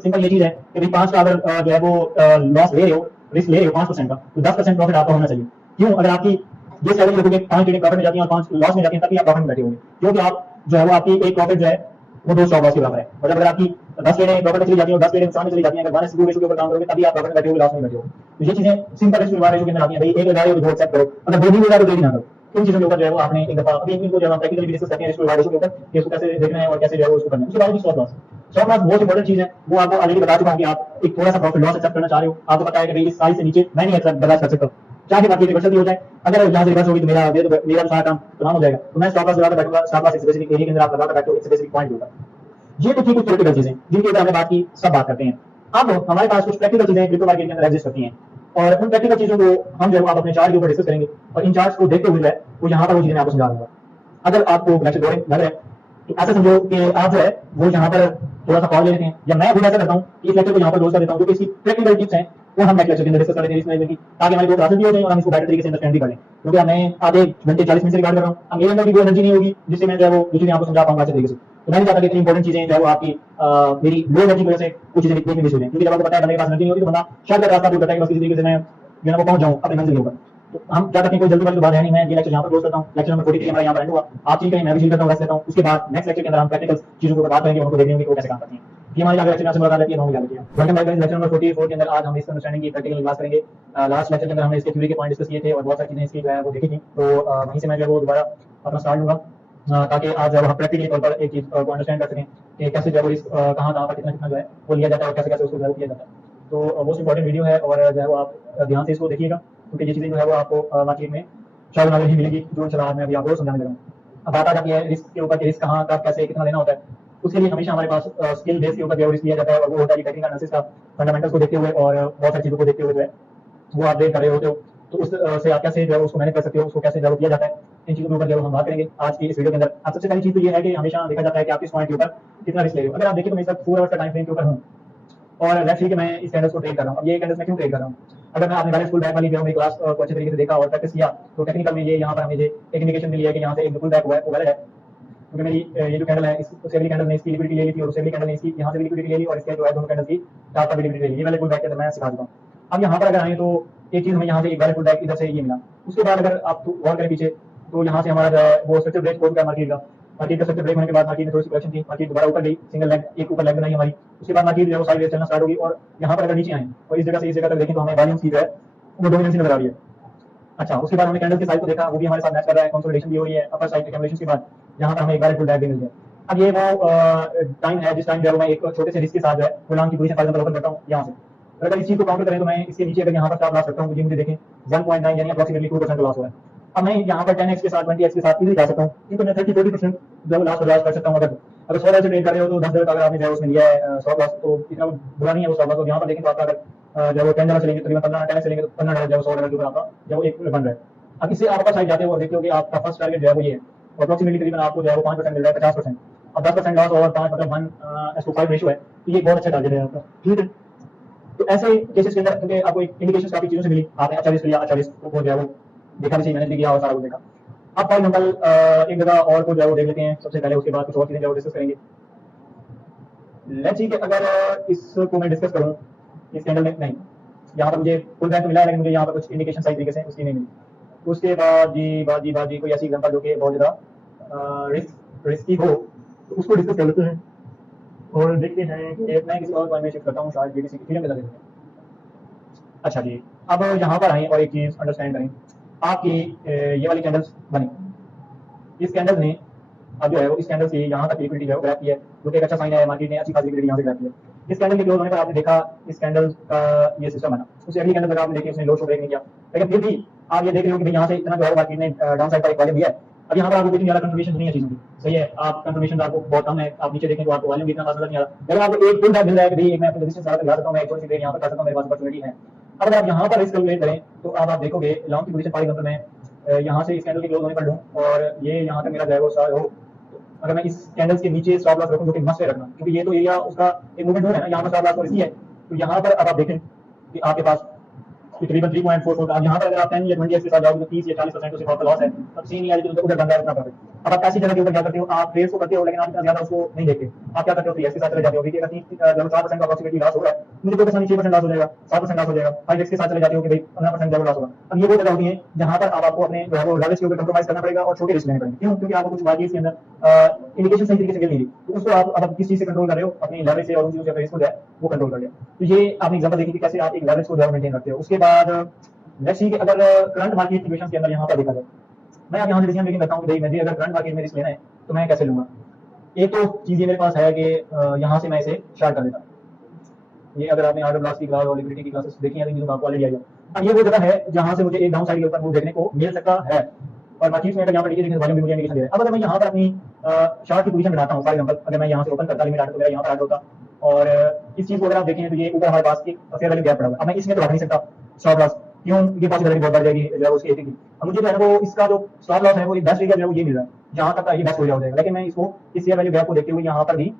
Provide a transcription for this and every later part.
Simple ये चीज है कि भाई 5 का अगर जो है वो लॉस ले रहे हो, रिस्क ले रहे हो 5% का, तो 10% प्रॉफिट आपका होना चाहिए। क्यों? अगर आपकी ये सैलरी देखोगे 5 ट्रेडिंग प्रॉफिट में जाती है और 5 लॉस में जाती है, तभी आप प्रॉफिट में बैठे होंगे, क्योंकि आप जो है वो आपकी एक प्रॉफिट जो है वो 2 स्टॉप लॉस के बराबर है। और अगर आपकी 10 ट्रेडें प्रॉफिट में चली जाती है और 10 ट्रेडें नुकसान में चली जाती है, अगर 1:2 रेशियो के ऊपर काम करोगे तभी आप प्रॉफिट में बैठे होगे, लॉस में बैठे होगे। तो ये चीजें सिंपल रिस्क रिवार्ड रेशियो के अंदर आती है। भाई एक लगा रहे हो तो एक्सेप्ट करो, अगर दो नहीं मिला तो देरी ना करो। इन चीजों के ऊपर जो है वो आपने एक दफा अभी इनको जो है प्रैक्टिकली भी डिस्कस करते हैं रिस्क रिवार्ड रेशियो के ऊपर कि इसको कैसे देखना है और कैसे जो है वो उसको करना है। उसके बाद स्टॉप लॉस, स्टॉप लॉस बहुत इंपॉर्टेंट चीज है। वो आपको ऑलरेडी बता चुका हूं कि आप एक थोड़ा सा प्रॉफिट लॉस एक्सेप्ट करना चाह रहे हो, आपको पता है कि भाई इस साइज से नीचे मैं नहीं एक्सेप्ट बर्दाश्त कर सकता, चाहे बाकी रिवर्सल भी हो जाए, अगर यहाँ से रिवर्स होगी तो मेरा सारा काम तमाम हो जाएगा, तो मैं स्टॉप लॉस लगाकर बैठूंगा। स्टॉप लॉस एक स्पेसिफिक एरिया के अंदर आप लगाकर बैठो, एक स्पेसिफिक पॉइंट के ऊपर। ये तो थी कुछ थ्योरेटिकल चीजें जिनके ऊपर हमने बात की, सब बात करते हैं। अब हमारे पास कुछ प्रैक्टिकल चीजें क्रिप्टो मार्केट के अंदर एग्जिस्ट करती हैं, और उन प्रैक्टिकल चीजों को हम जो आप अपने चार्ट के ऊपर डिस्कस करेंगे, और इन चार्ट्स को देखते हुए वो यहाँ पर वो चीजें मैं आपको समझा दूंगा। अगर आपको लेक्चर बोरिंग लग रहा है तो ऐसा समझो कि आप जो है वो यहाँ पर थोड़ा सा पॉज ले लेते हैं, या मैं खुद ऐसा करता हूँ कि इस लेक्चर को यहाँ पर रोज कर देता हूँ, क्योंकि इसकी प्रैक्टिकल टिप्स हैं वो हम नेक्स्ट लेक्चर के अंदर डिस्कस कर लेते हैं इसमें की, ताकि हमारी दो क्लासेस भी हो जाए और हम इसको बेटर तरीके से अंडरस्टैंड भी कर लें। क्योंकि मैं आधे घंटे 40 मिनट से रिकॉर्ड कर रहा हूँ, अब मेरे अंदर भी वो एनर्जी नहीं होगी जिससे मैं जो है वो जो चीजें आपको समझा पाऊंगा अच्छे तरीके से। तो मैं नहीं चाहता कि इतनी इंपॉर्टेंट चीजें जो है वो आपकी मेरी लो एनर्जी की वजह से कुछ चीजें देखने मिस हो जाए, क्योंकि जब आपको पता है बंदे के पास एनर्जी नहीं होती तो बंदा शायद रास्ता भूल जाता है कि बस इसी तरीके से मैं जो है वो पहुंच जाऊं अपने मंजिल के ऊपर। तो हम क्या करते हैं, कोई जल्दी वाली तो बात है नहीं, मैं ये लेक्चर यहाँ पर क्लोज करता हूँ। लेक्चर नंबर 43 हमारा यहाँ पर एंड हुआ। आप चीज करें, मैं भी चीज करता हूँ, रेस्ट लेता हूँ। उसके बाद नेक्स्ट लेक्चर के अंदर हम प्रैक्टिकल चीजों को बात करेंगे, उनको देखने होंगे कि वो कैसे काम करती हैं। ये हमारी आगे लेक्चर से मुलाकात रहती है, हम लेक्चर नंबर 44 के अंदर आज हम इसको अंडरस्टैंडिंग की प्रैक्टिकल क्लास करेंगे। लास्ट लेक्चर के अंदर हमने इसके थ्योरी के पॉइंट डिस्कस किए थे और बहुत सारी चीजें इसकी जो है वो देखी थी, तो वहीं से मैं जो है वो दोबारा अपना स्टार्ट लूंगा, ताकि आज जब हम प्रैक्टिकली तौर पर एक चीज को अंडरस्टैंड कर सकें कि कैसे जब इस कहाँ पर कितना कितना जो है वो लिया जाता है और कैसे कैसे उसको डेवलप किया जाता है। तो मोस्ट इंपॉर्टेंट वीडियो है, और जो है वो आप ध्यान से इसको देखिएगा, क्योंकि ये चीजें जो है वो आपको मार्केट में शायद नॉलेज ही मिलेगी जो इंशाल्लाह मैं अभी आपको समझाने लगा हूँ। अब बात आ जाती है रिस्क के ऊपर कि रिस्क कहाँ का कैसे कितना लेना होता है। उसके लिए हमेशा हमारे पास स्किल बेस के ऊपर जो रिस्क लिया जाता है, और वो होता है टेक्निकल एनालिसिस का, फंडामेंटल्स को देखते हुए और बहुत सारी चीजों को देखते हुए जो है वो आप देख कर रहे होते हो। तो उस से आप कैसे जो है उसको मैनेज कर सकते हो, उसको कैसे डेवलप किया जाता है, इन चीजों के ऊपर जो हम बात करेंगे आज की इस वीडियो के अंदर। अब सबसे पहली चीज तो ये है कि हमेशा देखा जाता है कि आप किस पॉइंट के ऊपर कितना रिस्क ले रहे हो। अगर आप देखिए तो मैं इस वक्त 4 आवर्स का टाइम फ्रेम के ऊपर हूँ, और लेट्स सी कि मैं इस कैंडल्स को ट्रेड कर रहा हूँ। अब ये कैंडल्स मैं क्यों ट्रेड कर रहा हूँ? अगर मैं अपने बैलेंस फुल बैक वाली जो मेरी क्लास को अच्छे तरीके से देखा और प्रैक्टिस किया, तो टेक्निकल में ये यहाँ पर मुझे एक इंडिकेशन मिली है कि यहाँ से एक फुल बैक हुआ है, वो वैलिड है। क्योंकि मेरी ये जो कैंडल है, इससे वाली कैंडल ने इसकी लिक्विडिटी ले ली थी, और उससे वाली कैंडल ने इसकी यहाँ से लिक्विडिटी ले ली, और इसके जो है दोनों कैंडल की टारगेट पर लिक्विडिटी ले ली। ये वाले फुल बैक के अंदर मैं सिखा दूंगा। अब यहाँ पर अगर आए तो एक चीज हमें यहाँ से एक वैलिड फुल बैक इधर से ये मिला। उसके बाद अगर आप गौर करें पीछे, तो यहाँ से हमारा जो है वो स्ट्रक्चर ब्रेक हो चुका है मार्केट का। मार्केट का स्ट्रक्चर ब्रेक होने के बाद मार्केट में थोड़ी सी करेक्शन थी, मार्केट दोबारा ऊपर गई, सिंगल लेग एक ऊपर लेग बनाई हमारी। उसके बाद मार्केट जो है वो साइडवेज चलना स्टार्ट होगी, और यहाँ पर अगर नीचे आए और इस जगह से इस जगह तक देखें तो हमें वॉल्यूम्स की जो है वो डोमिनेंस नजर आ रही है। अच्छा, उसके बाद हमने कैंडल के साइज को देखा, वो भी हमारे साथ मैच कर रहा है, कंसोलिडेशन भी हो रही है अपर साइड एक्यूमुलेशन के बाद, यहाँ पर हमें एक बार फुल बैक भी मिल गया। अब ये वो टाइम है जिस टाइम जो है मैं एक छोटे से रिस्क के साथ जो है गुलाम की पोजीशन फॉर एग्जांपल ओपन करता हूँ यहाँ से। अगर इस चीज को काउंटर करें तो मैं इसके नीचे अगर यहाँ पर स्टॉप लॉस रखता हूँ, मुझे देखें 1.9 यानी अप्रोक्सीमेटली 2% का लॉस हो रहा है। अब मैं यहाँ पर 10x के साथ 20x के साथ इजीली जा सकता हूँ, क्योंकि मैं 30-40% जो लॉस कर सकता हूँ। अगर 100 से ट्रेड कर रहे हो तो 10 डॉलर अगर आपने जो है उसमें लिया है स्टॉप लॉस, तो इतना बुरा नहीं है वो स्टॉप लॉस। तो यहाँ पर देखें तो आपका अगर जब वो 10 डॉलर चलेंगे तकरीबन 15 10 चलेंगे तो 15 डॉलर जब 100 डॉलर के ऊपर आपका जब वो एक बन रहा है। अब इससे आप अपर साइड जाते हो और देखते हो कि आपका फर्स्ट टारगेट जो है वो ये है, अप्रोक्सीमेटली तकरीबन आपको जो है वो 5% मिल रहा है 50%। अब 10% लॉस और 5 मतलब 1:5 रेशियो है, तो ये बहुत अच्छा टारगेट है आपका, ठीक है। तो ऐसे केसेस के अंदर क्योंकि आपको एक इंडिकेशन काफी चीजों से मिली, आपने अच्छा रिस्क लिया, अच्छा रिस्क को जो है वो देखा भी सही, मैंने भी किया और सारा कुछ देखा। अब फॉर एग्जांपल एक जगह और को जो है वो देख लेते हैं सबसे पहले, उसके बाद कुछ और चीजें जो है डिस्कस करेंगे। लेट्स सी कि अगर इसको मैं डिस्कस करूं इस कैंडल में, नहीं यहाँ पर मुझे फुल बैक मिला है, लेकिन मुझे यहाँ पर कुछ इंडिकेशन सही तरीके से उसकी नहीं मिली। उसके बाद जी कोई ऐसी एग्जांपल जो कि बहुत ज्यादा रिस्की हो, तो उसको डिस्कस कर लेते हैं और देखते हैं कि मैं किसी और पॉइंट में शिफ्ट करता हूँ, शायद बीटीसी की फीलिंग बता देते हैं। अच्छा जी, अब यहाँ पर आए और एक चीज अंडरस्टैंड करें। आपकी ये वाली कैंडल्स बनी, इस कैंडल ने अब जो है वो इस कैंडल से यहाँ तक लिक्विडिटी जो है ग्रैब की है, जो कि एक अच्छा साइन है, मार्केट ने अच्छी खासी लिक्विडिटी यहाँ से ग्रैब की है। इस कैंडल के क्लोज होने पर आपने देखा इस कैंडल का ये सिस्टम बना, उससे अगली कैंडल अगर आपने देखी उसने लो शो ब्रेक नहीं किया, लेकिन फिर भी आप ये देख रहे हो कि यहाँ से इतना जो है मार्केट ने डाउन साइड पर एक वॉल्यूम दिया है। अब यहाँ पर आपको कुछ ज्यादा कंफर्मेशन नहीं है चीजों की, सही है, आप कंफर्मेशन आपको बहुत कम है। आप नीचे देखें तो आपको वॉल्यूम भी इतना खास नजर नहीं आ रहा, लेकिन आपको एक फुल बैक मिल रहा है कि भाई एक मैं अपने रेजिस्टेंस लगा सकता हूँ, मैं एक थोड़ी सी देर यहाँ पर कर सकता हूँ, मेरे पास अपॉर्चुनिटी है। अब अगर आप यहाँ पर रिस्क कैलकुलेट करें तो अब आप देखोगे लॉन्ग की पोजीशन फॉर एग्जांपल मैं यहाँ से इस कैंडल के क्लोज होने पर लूँ और ये यहाँ तक मेरा जो है वो स्टार्ट हो, अगर मैं इस कैंडल्स के नीचे स्टॉप लॉस रखूं, जो कि मस्ट है रखना, क्योंकि ये तो एरिया उसका एक मूवमेंट हो रहा है ना, यहाँ पर स्टॉप लॉस और इसी है। तो यहाँ पर अब आप देखें कि आपके पास तकरीबन 3.44 का, अब यहाँ पर अगर आप 10 या 20 के साथ जाओगे तो 30 या 40% तो सिर्फ आपका लॉस है। अब सीन ये है कि उधर बंदा है अपना प्रॉफिट। अब आप ऐसी जगह के ऊपर क्या करते हो, आप ट्रेड्स को करते हो लेकिन आप इतना ज्यादा उसको नहीं देखते। आप क्या करते हो, के साथ चले जाते हो कि अगर 4% का अप्रोक्सीमेटली लॉस हो रहा है, मुझे तो पसंद 6% लॉस हो जाएगा, 7% लॉस हो जाएगा, 5x के साथ चले जाते हो कि भाई 15% जरूर लॉस होगा। अब ये वो जगह होती है जहां पर आप आपको अपने लेवरेज के ऊपर कंप्रोमाइज करना पड़ेगा और छोटे रिस्क लेने पड़ेंगे। क्यों? क्योंकि आपको कुछ मार्केट के अंदर इंडिकेशन सही तरीके से मिल नहीं रही, तो उसको आप किस चीज से कंट्रोल कर रहे हो, अपनी लेवरेज से, और उन चीजों से रिस्क को जो है वो कंट्रोल कर लिया। तो ये आपने एग्जांपल देखी कि कैसे आप एक लेवरेज को जो है मेंटेन करते हो। उसके बाद लेट्स सी कि अगर करंट मार्केट सिचुएशन के अंदर यहाँ पर देखा जाए, मैं अब यहाँ से डिसीजन मेकिंग करता हूँ कि भाई मुझे अगर करंट मार्केट में रिस्क लेना है तो मैं कैसे लूंगा। एक तो चीज ये मेरे पास है कि यहाँ से मैं इसे स्टार्ट कर देता हूँ। ये अगर आपने आर्डर ब्लॉक्स की क्लास और लिक्विडिटी की क्लासेस देखी हैं तो चीजों आपको ऑलरेडी आएगा। अब ये वो जगह है जहाँ से मुझे एक डाउन साइड के ऊपर मूव देखने को मिल सकता है, और मार्केट में अगर यहाँ पर देखिए वॉल्यूम भी मुझे इंडिकेशन दे रहा है। अब अगर मैं यहाँ पर अपनी शार्ट की पोजीशन बनाता हूँ, फॉर एग्जांपल अगर मैं यहाँ से ओपन करता लिमिट आर्डर तो मेरा यहाँ पर आर्डर होता, और इस चीज को अगर आप देखें तो ये ऊपर हमारे पास एक फेयर वैल्यू गैप पड़ा हुआ है। अब मैं इसमें तो रख नहीं सकता स्टॉप लॉस, क्यों? ये पॉसिबिलिटी बहुत बढ़ जाएगी जो है उसकी 80 की। अब मुझे जो है वो इसका जो स्टॉप लॉस है वो बेस्ट एरिया जो है वो ये मिल रहा है, जहां तक ये बेस्ट हो जाएगा। लेकिन मैं इसको इस फेयर वैल्यू गैप को देखते हुए यहाँ पर भी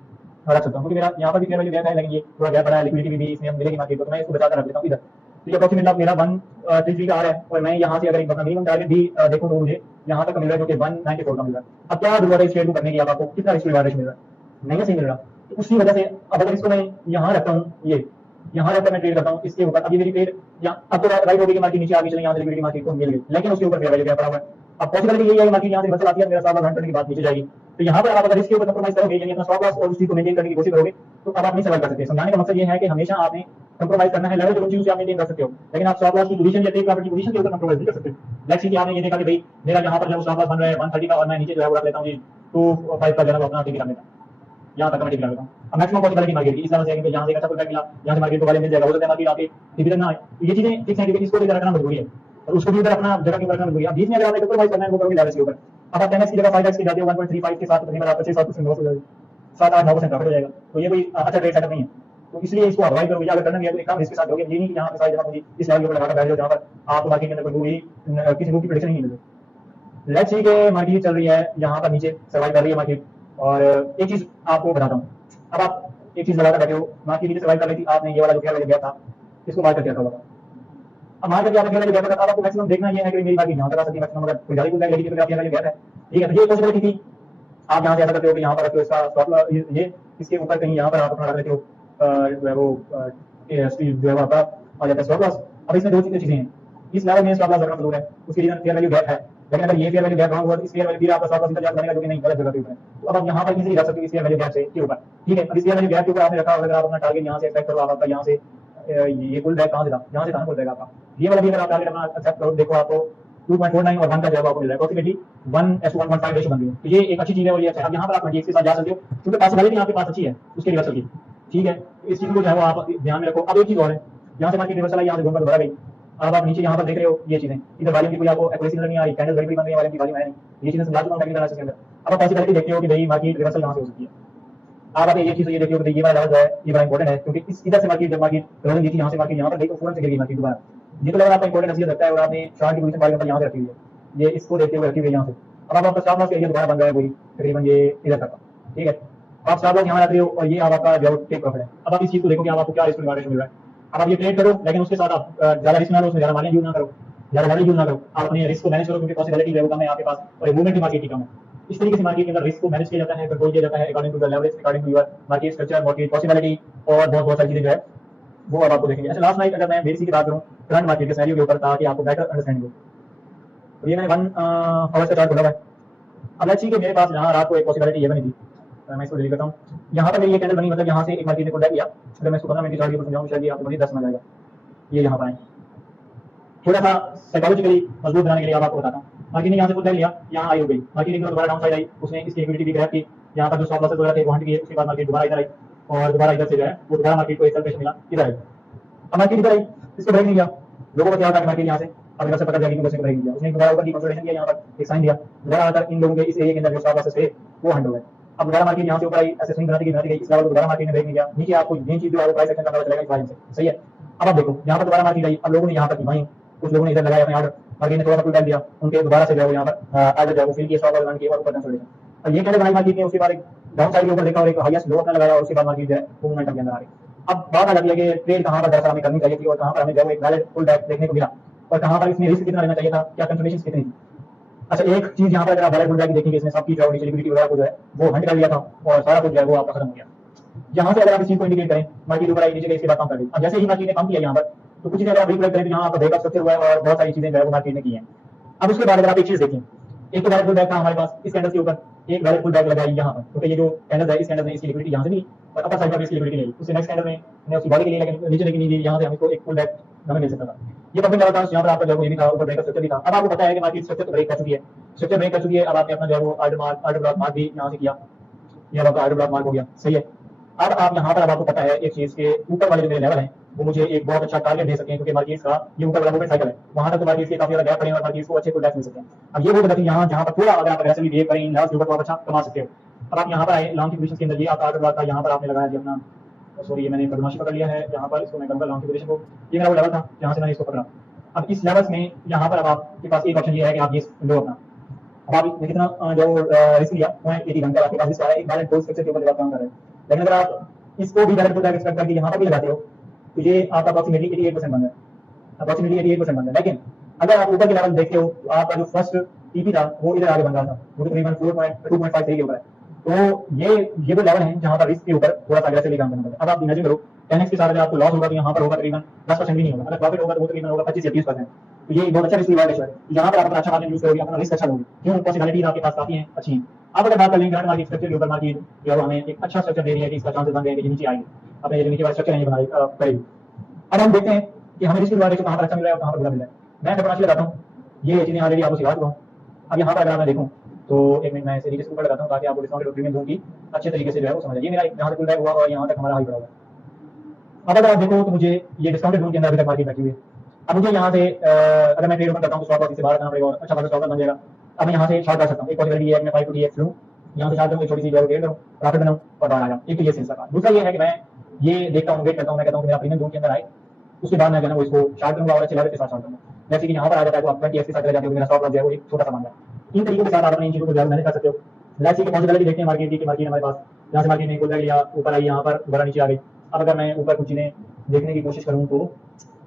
रख सकता हूँ, क्योंकि मेरा यहाँ पर भी फेयर वैल्यू गैप है लेकिन ये थोड़ा गैप बड़ा है, लिक्विडिटी भी इसमें मिलेगी मार्केट को, तो मैं इसको बचाकर रख देता हूँ इधर। तो ये अप्रोक्सीमेटली मेरा 133 का आ रहा है, और मैं यहाँ से अगर एक मिनिमम टारगेट भी देखूँ तो मुझे यहाँ तक मिल रहा है जो कि 194 का मिल रहा है। अब क्या जरूरत है इस ट्रेड को करने की, आपको कितना रिस्क रिवार्ड मिल रहा है, नहीं सही मिल रहा। तो उसी वजह से अब अगर इसको मैं यहाँ रखता हूँ, ये यहाँ रहकर मैं ट्रेड करता हूँ इसके ऊपर, अभी मेरी ट्रेड अब तो राइट होगी कि मार्केट नीचे आगे चले, यहाँ से लिक्विडिटी मार्केट को मिल गई, लेकिन उसके ऊपर फेयर वैल्यू क्या पड़ा हुआ है। अब पॉसिबिलिटी यही है कि मार्केट यहाँ से रिवर्सल आती है, मेरा स्टॉप लॉस रन करने के बाद नीचे जाएगी। तो यहाँ पर आप अगर इसके ऊपर कंप्रोमाइज करोगे, यानी अपना स्टॉप लॉस और उस चीज को मेंटेन करने की कोशिश करोगे, तो अब आप नहीं सर्वाइव कर सकते। समझाने का मकसद ये है कि हमेशा आपने कंप्रोमाइज करना है, लेवल जो चीज आप मेंटेन कर सकते हो, लेकिन आप स्टॉप लॉस की पोजीशन या टेक प्रॉफिट की पोजीशन के ऊपर कंप्रोमाइज नहीं कर सकते। लेट्स सी कि आपने ये देखा कि भाई मेरा यहाँ पर जो स्टॉप लॉस बन रहा है 130 का, और मैं नीचे जो है वो रख लेता हूँ जी 25 का, जो है अपना टिकट लेता हूँ, यहाँ तक मैं टिकट लेता हूँ। अब मैक्सिमम पॉसिबिलिटी मार्केट की इस तरह से है कि यहाँ से अच्छा प्रोडक्ट मिला, यहाँ से मार्केट को वाले मिल जाएगा, हो सकता है मार्केट आपके डिविडेंड ना आए। ये चीजें फिक्स हैं, क्योंकि इसको भी रखना मजबूरी है और उसको भी इधर अपना जगह के ऊपर रखना मजबूरी है। अब बीच में अगर आपने कंप्रोमाइज करना है वो करोगे लेवल के ऊपर। अब आप 10x की जगह 5x की जाते हो 1.35 के साथ, तकरीबन आपका 6-7% लॉस हो जाएगा, 7-8-9% प्रॉफिट हो जाएगा। तो ये कोई अच्छा ट्रेड सेटअप नहीं है, तो इसलिए इसको अवॉइड करोगे। अगर करना भी है तो एक काम रिस्क के साथ करोगे, ये नहीं कि यहाँ पे सारी जगह पूंजी इस लेवल के ऊपर लगाकर बैठ जाओ जहाँ पर आपको मार्केट के अंदर कोई किसी मूव की प्रेडिक्शन नहीं मिल रही। लेट्स सी कि मार्केट चल रही है यहाँ पर नीचे सर्वाइव कर रही है मार्केट, और एक चीज आपको बताता हूँ। अब आप एक चीज लगाकर बैठे हो, मार्केट नीचे सर्वाइव कर रही थी, आपने ये वाला जो फेयर वैल्यू गैप था इसको मार्क करके रखा हुआ था। अब मार्केट आपने फेयर वैल्यू गैप रखा, आपको मैक्सिमम देखना ये है कि मेरी मार्केट यहाँ तक आ सकती है मैक्सिमम, अगर कोई जारी खुल जाएगी तो फेयर वैल्यू गैप है, ठीक है। तो ये पॉसिबिलिटी थी, आप यहाँ से ऐसा करते हो कि यहाँ पर रखते हो इसका स्टॉप, ये इसके ऊपर कहीं यहाँ पर आप अपना रख लेते हो जो है वो जो है वो आपका आ जाता है स्टॉप लॉस। अब इसमें दो चीजें हैं, इस लेवल में स्टॉप लॉस रखना जरूर है, उसकी रीजन फेयर वैल्यू गैप है, लेकिन अगर ये फेयर वैल्यू गैप रहा हुआ इस फेयर वैल्यू भी आपका स्टॉप लॉस इतना बनेगा जो कि नहीं गलत जगह पे ऊपर है। तो अब आप यहाँ पर इजीली रख सकते हो इस फेयर वैल्यू गैप से के ऊपर, ठीक है। अब इस फेयर वैल्यू गैप के ऊपर आपने रखा, अगर आप अपना टारगेट यहाँ से एक्सपेक्ट करो, आप आपका यहाँ से ये फुल बैक कहाँ से था, यहाँ से था फुल बैक आपका, ये वाला भी अगर आप टारगेट अपना एक्सेप्ट करो, देखो आपको 2.49 और 1 का जवाब आपको मिल रहा है, अप्रोक्सीमेटली 1:1.5 रेशो बन गई है। तो ये एक अच्छी चीज है, और ये अच्छा है। अब यहाँ पर आप 28 के साथ जा सकते हो, क्योंकि पॉसिबिलिटी आपके पास अच्छी है उसके रिवर्सल की, ठीक है। इस चीज को जो है वो आप ध्यान में रखो। अब एक चीज और है, यहाँ से मार्केट रिवर्सल आई, यहाँ से घूमकर दोबारा गई, अब आप नीचे यहाँ पर देख रहे हो ये चीजें, इधर वॉल्यूम की कोई आपको एक्यूरेसी नजर नहीं आ रही, कैंडल बड़ी बड़ी बन रही है, वॉल्यूम की वॉल्यूम है नहीं, ये चीजें समझा चुका हूं टेक्निकल एनालिसिस के अंदर। अब आप पॉसिबिलिटी देखते हो कि भाई मार्केट रिवर्सल यहाँ से हो सकती है। आप ये चीज ये देखिए कि ये वाला लेवल जो है ये बड़ा इंपॉर्टेंट है, क्योंकि इस इधर से मार्केट जब मार्केट रोलिंग थी यहाँ से मार्केट यहाँ पर गई तो फौरन से गिर गई मार्केट दोबारा। ये तो लेवल आपका इंपॉर्टेंट नसीहत रखता है, और आपने चार्ट की पोजीशन बार यहाँ से रखी हुई है, ये इसको देखते हुए रखी हुई है यहाँ से। अब आपका स्टॉप लॉस एरिया दोबारा बन रहा है वही तकरीबन ये इधर तक, ठीक है। आप स्टॉप लॉस यहाँ रख रहे हो, और ये आपका जो टेक प्रॉफिट है। अब आप इस चीज को देखो कि आपको क्या रिस्क रिवार्ड मिल रहा है। अब आप ये ट्रेड करो, लेकिन उसके साथ आप ज्यादा रिस्क ना लो, उसमें ज्यादा मार्जिन यूज ना करो, ज्यादा वैल्यू यूज ना करो, आप अपने रिस्क को मैनेज करो, क्योंकि पॉसिबिलिटी जो कम है आपके पास, और मूवमेंट की मार्केट की कम है। इस तरीके से मार्केट के अंदर रिस्क को मैनेज किया जाता है, कंट्रोल किया जाता है according to the leverage, according to your market structure, market possibility, और बहुत सारी चीजें जो है वो अब आपको देखेंगे। अच्छा, लास्ट नाइट अगर मैं बेसिक की बात करूं करंट मार्केट के सिनेरियो के ऊपर, ताकि आपको बेटर अंडरस्टैंडिंग हो, तो ये मैंने 1 आवर्स का चार्ट खोला है। अब लेट्स सी कि मेरे पास यहाँ रात को एक पॉसिबिलिटी ये बनी थी, मैं इसको डिलीट करता हूँ। यहाँ पर मेरी ये कैंडल बनी, मतलब यहाँ से एक मार्केट ने पुल बैक किया। अगर मैं इसको 15 मिनट की चार्ट के ऊपर समझाऊं शायद आपको बड़ी दस समझ आएगा। ये यहाँ पर आए, थोड़ा सा साइकोलॉजिकली मजबूत बनाने के लिए आपको बताता हूँ। मार्केट ने यहाँ से पुल बैक लिया, यहाँ आई हो गई, मार्केट एक दोबारा डाउन साइड आई, उसने इसकी लिक्विडिटी भी ग्रैब की, यहाँ पर जो स्टॉप लॉसेस वगैरह थे वो हट गए, उसके बाद मार्केट दोबारा इधर आई, और दोबारा इधर से जो है वो दोबारा मार्केट को एक सेल मिला, इधर आई। अब मार्केट इधर आई, इसको ब्रेक नहीं किया, लोगों को क्या था कि मार्केट यहाँ से अब इधर से पकड़ जाएगी, तो ब्रेक नहीं किया, उसने दोबारा ऊपर की कंसोलिडेशन किया, यहाँ पर एक साइन दिया, दोबारा आकर इन लोगों के इस एरिया के अंदर जो स्टॉप लॉसेस थे वो हट हो गए। अब दोबारा मार्केट यहाँ से ऊपर आई, ऐसे स्विंग बनाती गई, इस लेवल को दोबारा मार्केट ने ब्रेक नहीं किया, नीचे आपको ये चीज जो है वो प्राइस एक्शन का पता चलेगा इस वजह से, सही है। अब आप देखो यहाँ पर दोबारा मार्केट आई, अब लोगों ने यहाँ पर की, कुछ लोगों ने इधर लगाया अपने ऑर्डर, मार्केट ने थोड़ा सा पुल बैक दिया, उनके दोबारा से जो है यहाँ पर आर्डर जो है वो फिल किया, स्टॉप लॉस किया, और ऊपर कंसोलिडेशन। अब ये कैंडल बनाई मार्केट ने, उसके बाद एक डाउन साइड के ऊपर देखा और एक हाईएस्ट लो अपना लगाया, और उसके बाद मार्केट जो है वो मोमेंटम के अंदर आ गई। अब बात आ जाती है कि ट्रेड कहाँ पर दरअसल हमें करनी चाहिए थी, और कहाँ पर हमें जो एक वैलिड पुल बैक देखने को मिला, और कहाँ पर इसमें रिस्क कितना लेना चाहिए था, क्या कंसोलिडेशन कितनी थी। अच्छा, एक चीज यहाँ पर अगर आप वायरल पुलबैक देखेंगे, इसमें सबकी जो नीचे लिक्विडिटी वगैरह को जो है वो हंट कर लिया था और सारा कुछ जो है वो आपका खत्म हो गया। यहाँ से अगर आप इस चीज को इंडिकेट करें, मार्केट ऊपर आई नीचे गई, इसके बाद कम कर दी। अब जैसे ही मार्केट ने कम किया यहाँ पर, तो कुछ चीजें अगर आप रिफ्लेक्ट करें तो यहाँ आपका ब्रेकअप स्ट्रक्चर हुआ है और बहुत सारी चीजें जो है वो मार्केट ने की हैं। अब उसके बाद अगर आप एक चीज देखें, एक तो वायरल पुलबैक था हमारे पास इस कैंडल के ऊपर, एक वायरल पुलबैक लगाई यहाँ पर, क्योंकि ये जो कैंडल है इस कैंडल में इसकी लिक्विडिटी यहाँ से ली और अपर साइड पर इसकी लिक्विडिटी ली, उससे नेक्स्ट कैंडल में हमने उसकी बॉडी के लिए लेकिन नीचे लेकिन नहीं दी, यहाँ से हमको एक पुलबैक हमें मिल सकता था। ये पब्लिक लेवल था, यहाँ पर आपका जो ये भी था, ऊपर ब्रेकअप स्ट्रक्चर भी था। अब आपको पता है कि मार्केट स्ट्रक्चर तो ब्रेक कर चुकी है, स्ट्रक्चर ब्रेक कर चुकी है। अब आपने अपना जो है वो आर्डर ब्लॉक मार्क भी यहाँ से किया, ये आपका आर्डर ब्लॉक मार्क हो गया, सही है। अब आप यहाँ पर अब आपको पता है एक चीज के ऊपर वाले जो मेरे लेवल हैं वो मुझे एक बहुत अच्छा टारगेट दे सकते हैं, क्योंकि मार्केट का ये ऊपर वाला मूवमेंट साइकिल है, वहां तक तो मार्केट के काफी ज्यादा गैप पड़े और मार्केट को अच्छे पुलबैक मिल सकते हैं। अब ये वो बताती यहाँ जहाँ पर थोड़ा अगर आप अग्रेसिवली बिहेव करें इन लेवल्स के ऊपर तो आप अच्छा कमा सकते हो। अब आप यहाँ पर आए लॉन्ग की पोजीशन के अंदर, ये आपका आर्डर ब्लॉक था, यहाँ पर आपने लगाया जी अपना, सॉरी ये मैंने बदमाशी पकड़ लिया है, यहाँ पर इसको मैं करूँगा लॉन्ग की पोजीशन को, ये मेरा वो लेवल था जहाँ से मैंने इसको पकड़ा। अब इस लेवल्स में यहाँ पर अब आपके पास एक ऑप्शन ये है कि आप ये लो अपना। अब आप कितना जो रिस्क लिया 0.80 घंटे आपके पास रिस्क आया, एक बैलेंस गोल स्ट्रक्चर के ऊपर जब आप काम कर रहे हैं। लेकिन अगर आप इसको भी डायरेक्ट पुलबैक एक्सपेक्ट करके यहाँ पर भी लगाते हो तो ये आपका अप्रोक्सीमेटली 88% बन है, अप्रोक्सीमेटली 88% बन है। लेकिन अगर आप ऊपर के लेवल देखते हो तो आपका जो फर्स्ट टीपी था वो इधर आगे बन रहा था, वो तकरीबन 2.53 के ऊपर है। तो ये वो लेवल है जहाँ पर रिस्क के ऊपर थोड़ा सा अग्रेसिवली काम करना पड़ता है। अब आप इमेजिन करो 10x के साथ अगर आपको लॉस होगा तो यहाँ पर होगा तकरीबन 10% भी नहीं होगा, अगर प्रॉफिट होगा तो वो तकरीबन होगा 25 से 30%। तो ये बहुत अच्छा रिस्क रिवार्ड है। यहाँ पर आप अपना अच्छा मार्जिन यूज करोगे, अपना रिस्क अच्छा लोगे, क्यों पॉसिबिलिटीज आपके पास काफी हैं, अच्छी हैं। अब अगर बात करें ग्रांड मार्केट स्ट्रक्चर के ऊपर, मार्केट जो है हमें एक अच्छा स्ट्रक्चर दे रही है कि इसका चांसेस बन रहे हैं कि नीचे आएगी, अपने जो नीचे वाला स्ट्रक्चर है ये बनाई करेगी। अब हम देखते हैं कि हमें रिस्क रिवार्ड कहाँ पर अच्छा मिल रहा है और कहाँ पर बुरा मिल रहा है। मैं फिबोनाची लगाता हूँ, ये चीजें ऑलरेडी आपको सिखा चुका हूँ। अब यहाँ पर अगर मैं देखूँ तो एक मिनट मैं इसे नीचे ऊपर लगाता हूँ ताकि आपको डिस्काउंटेड प्रीमियम जोन की अच्छे तरीके से जो है वो समझ आए। ये मेरा यहाँ से पुलबैक हुआ और यहाँ तक हमारा हाई पड़ा हुआ है। अब अगर आप देखो तो मुझे ये डिस्काउंटेड जोन के अंदर अभी तक मार्केट बैठी हुई है। अब मुझे यहाँ से अगर मैं ट्रेड ओपन करता हूँ तो स्टॉप लॉस से बाहर करना पड़ेगा और अच्छा खासा स्टॉप लॉस बन जाएगा। अब मैं यहाँ से शॉर्ट कर सकता हूँ, एक पॉसिबिलिटी है मैं 5 to DX लूँ, यहाँ से शॉर्ट करूँ, एक छोटी सी ट्रेड करूँ, प्रॉफिट बनाऊँ और बाहर आ जाऊँ। एक तो ये सेल्स का। दूसरा ये है कि मैं ये देखता हूँ, वेट करता हूँ, मैं कहता हूँ कि मेरा प्रीमियम जोन के अंदर आए, उसके बाद मैं जो है वो इसको शॉर्ट करूँगा और अच्छे लेवल के साथ शॉर्ट करूँगा। जैसे कि यहाँ पर आ जाता है तो आप 20x के साथ चले जाते हो, मेरा स्टॉप लॉस जो है वो एक छोटा सा बन जाए। इन तरीकों के साथ आप अपनी इन चीज़ों को मैनेज कर सकते हो। लेट्स सी की पॉसिबिलिटी देखते हैं मार्केट की कि मार्केट हमारे पास यहाँ से मार्केट ने पुल लिया, ऊपर आई, यहाँ पर दोबारा नीचे आ गई। अब अगर मैं ऊपर कुछ चीज़ें देखने की कोशिश करूँ तो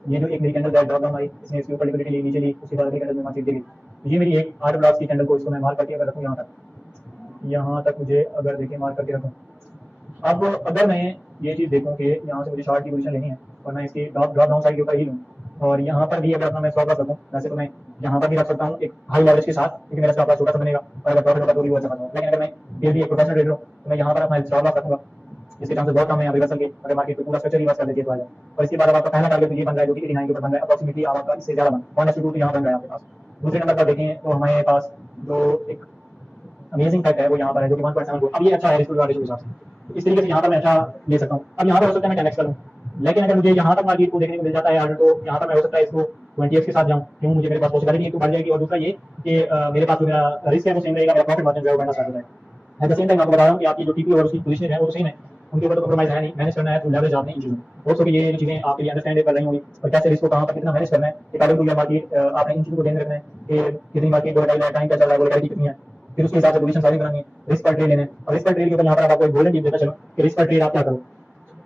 ये जो एक मेरी कैंडल ड्रॉप डाउन आई, इसने इसके ऊपर लिक्विडिटी ली, नीचे ली, उसके बाद अगली कैंडल में मार्केट दी गई। ये मेरी एक 8 ब्लॉक्स की कैंडल को इसको मैं मार्क करके अगर रखूँ यहाँ तक मुझे अगर देखिए मार्क करके रखूँ। अब अगर मैं ये चीज़ देखूँ कि यहाँ से मुझे शॉर्ट की पोजीशन लेनी है और मैं इसकी ड्रॉप डाउन साइड के ऊपर ही लूँ और यहाँ पर भी अगर अपना मैं स्टॉप लॉस रखूँ, वैसे तो मैं यहाँ पर भी रख सकता हूँ एक हाई लेवरेज के साथ, क्योंकि मेरा स्टॉप लॉस छोटा सा बनेगा और अगर प्रॉफिट होगा तो भी वो अच्छा बनेगा। लेकिन अगर मैं फिर भी एक प्रोफेशनल ट्रेडर हूँ तो मैं यहाँ पर अपना स्टॉप लॉस रखूँगा, इसके चांसेस बहुत कम है रिवर्सल के, अगर मार्केट को पूरा स्ट्रक्चर रिवर्स कर देती है तो आ जाए। और इसके बाद अब आपका पहला टारगेट तो ये बन रहा है जो कि 89 के ऊपर बन रहा है, अप्रोक्सीमेटली आपका इससे ज़्यादा बन 1:2 यहाँ बन रहा है आपके पास। दूसरे नंबर पर देखें तो हमारे पास जो एक अमेजिंग फैक्ट है वो यहाँ पर है जो कि 1.7। अब ये अच्छा है रिस्क रिवार्ड रेशियो के हिसाब से, इस तरीके से यहाँ पर मैं अच्छा ले सकता हूँ। अब यहाँ पर हो सकता है मैं 10x करूँ, लेकिन अगर मुझे यहाँ तक मार्केट को देखने को मिल जाता है आर्डर तो यहाँ पर मैं हो सकता है इसको 20x के साथ जाऊँ, क्यों मुझे मेरे पास पॉसिबिलिटी एक तो बढ़ जाएगी और दूसरा ये कि मेरे पास जो मेरा रिस्क है वो सेम रहेगा, मेरा प्रॉफिट मार्जिन जो है वो बढ़ना स्टार्ट हो जाएगा। एट द सेम टाइम आपको बता रहा हूँ कि आपकी जो टीपी और उसकी पोजीशन है वो तो सेम है, उनके ऊपर तो कॉम्प्रोमाइज है नहीं, मैनेज करना है तो लेवरेज आपने इन चीज़ों हो सके ये चीज़ें आपके लिए अंडरस्टैंड कर रही होंगी और कैसे रिस्क को कहाँ पर कितना मैनेज करना है अकॉर्डिंग टू योर मार्केट। आपने इन चीज़ों को ध्यान रखना है कि कितनी मार्केट वोलेटाइल है, टाइम क्या चल रहा है, वोलेटिलिटी कितनी है, फिर उसके हिसाब से पोजीशन साइज करनी है, रिस्क पर ट्रेड लेना है। और रिस्क पर ट्रेड के ऊपर यहाँ पर आपको एक गोल्डन टिप देता चलो कि रिस्क पर ट्रेड आप क्या करो।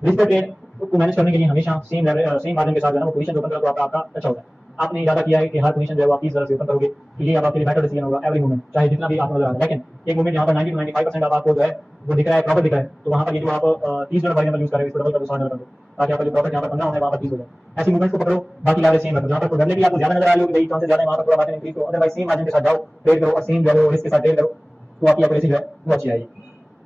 रिस्क पर ट्रेड को मैनेज करने के लिए हमेशा सेम मार्जिन के साथ जो है वो पोजीशन ओपन करो तो आपका अच्छा होगा। आपने इरादा किया है कि हर पोजीशन जो है वो आप 30 से ओपन करोगे तो ये अब आपके लिए बेटर डिसीजन होगा एवरी मोमेंट, चाहे जितना भी आप नजर आ रहा है। लेकिन एक मोमेंट यहाँ पर 90 to 95% अब आपको जो है वो दिख रहा है, प्रॉफिट दिख रहा है, तो वहाँ पर ये जो आप 30 डॉलर बाई नंबर यूज करेंगे इसको डबल कर दो, 60 डॉलर कर दो, ताकि आपका जो प्रॉफिट यहाँ पर 15 होने वहाँ पर 30 हो जाए। ऐसी मूवमेंट को पकड़ो, बाकी लेवरेज सेम रखो। जहाँ पर प्रोबेबिलिटी आपको ज्यादा नजर आ रही हो कि भाई चांसेस ज्यादा है वहाँ पर थोड़ा मार्जिन इंक्रीज करो, अदरवाइज सेम मार्जिन के साथ जाओ, ट्रेड करो और सेम जो है रिस्क के साथ ट्रेड करो तो आपकी एक्यूरेसी जो है वो अच्छी आएगी।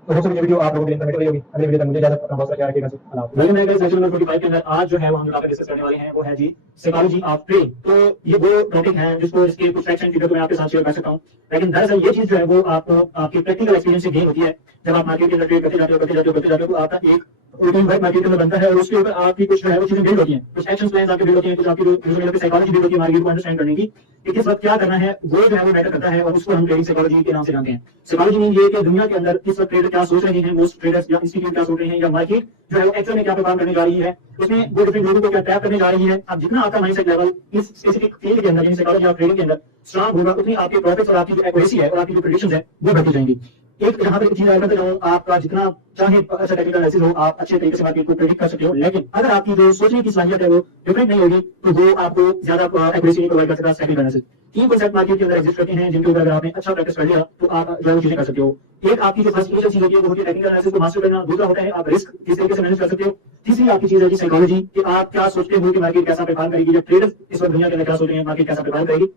तो दोस्तों ये वीडियो आप लोगों के लिए इन्फॉर्मेटिव होगी। अगले वीडियो तक मुझे इजाजत, अपना बहुत सारा ख्याल रखिएगा। वेलकम है गाइस, सेशन नंबर 45 के अंदर आज जो है वो हम लोग डिस्कस करने वाले हैं वो है जी साइकोलॉजी ऑफ ट्रेड। तो ये वो टॉपिक है जिसको इसके कुछ फैक्ट्स एंड फिगर तो मैं आपके साथ शेयर कर सकता हूं, लेकिन दरअसल ये चीज जो है वो आपको आपके प्रैक्टिकल एक्सपीरियंस से गेन होती है। जब आप मार्केट के अंदर ट्रेड करते जाते हो तो आपका एक रूटीन वर्क मार्केट के अंदर बनता है और उसके ऊपर आपकी कुछ जो है वो चीजें बिल्ड होती हैं, कुछ एक्शन प्लान्स आपके बिल्ड होते हैं, कुछ आपकी जो साइकोलॉजी बिल्ड होती है मार्केट को अंडरस्टैंड करने की कि किस वक्त क्या करना है, वो जो है वो मैटर करता है और उसको हम ट्रेडिंग साइकोलॉजी के नाम से जानते हैं। साइकोलॉजी मीन ये कि दुनिया के अंदर किस वक्त ट्रेडर क्या सोच रहे हैं, वो ट्रेडर्स या इंस्टीट्यूट क्या सोच रहे हैं, या मार्केट जो है वो एक्चुअल में क्या प्रोग्राम करने जा रही है, उसमें वो डिफरेंट लोगों को क्या टैप करने जा रही है। अब जितना आपका माइंडसेट लेवल इस स्पेसिफिक फील्ड के अंदर यानी साइकोलॉजी ऑफ ट्रेडिंग के अंदर स्ट्रांग होगा, उतनी आपके प्रॉफिट्स और आपकी जो एक्यूरेसी है और आपकी जो प्रेडिक्शंस है वो बढ़ती जाएंगी। एक यहाँ पे चीज ऐड करते जाऊँ, आपका जितना चाहे अच्छा टेक्निकल एनालिसिस हो, आप अच्छे तरीके से मार्केट को प्रेडिक्ट कर सकते हो, लेकिन अगर आपकी जो सोचने की सलाहियत है वो डिफरेंट नहीं होगी तो वो आपको ज्यादा एक्यूरेसी नहीं प्रोवाइड कर सकता टेक्निकल एनालिसिस। तीन कॉन्सेप्ट मार्केट के अंदर एग्जिस्ट करते हैं जिनके ऊपर अगर आपने अच्छा प्रैक्टिस कर लिया तो आप जो चीजें कर सकते हो। एक आपकी जो फर्स्ट चीज होती है वो होती है टेक्निकल एनालिसिस को मास्टर करना, दूसरा होता है आप रिस्क किस तरीके से मैनेज कर सकते हो, तीसरी आपकी चीज है जी साइकोलॉजी कि आप क्या सोचते हो कि मार्केट कैसा परफॉर्म करेगी, जब ट्रेडर्स इस वक्त दुनिया के अंदर क्या सोच रहे हैं मार्केट कैसा परफॉर्म करेगी,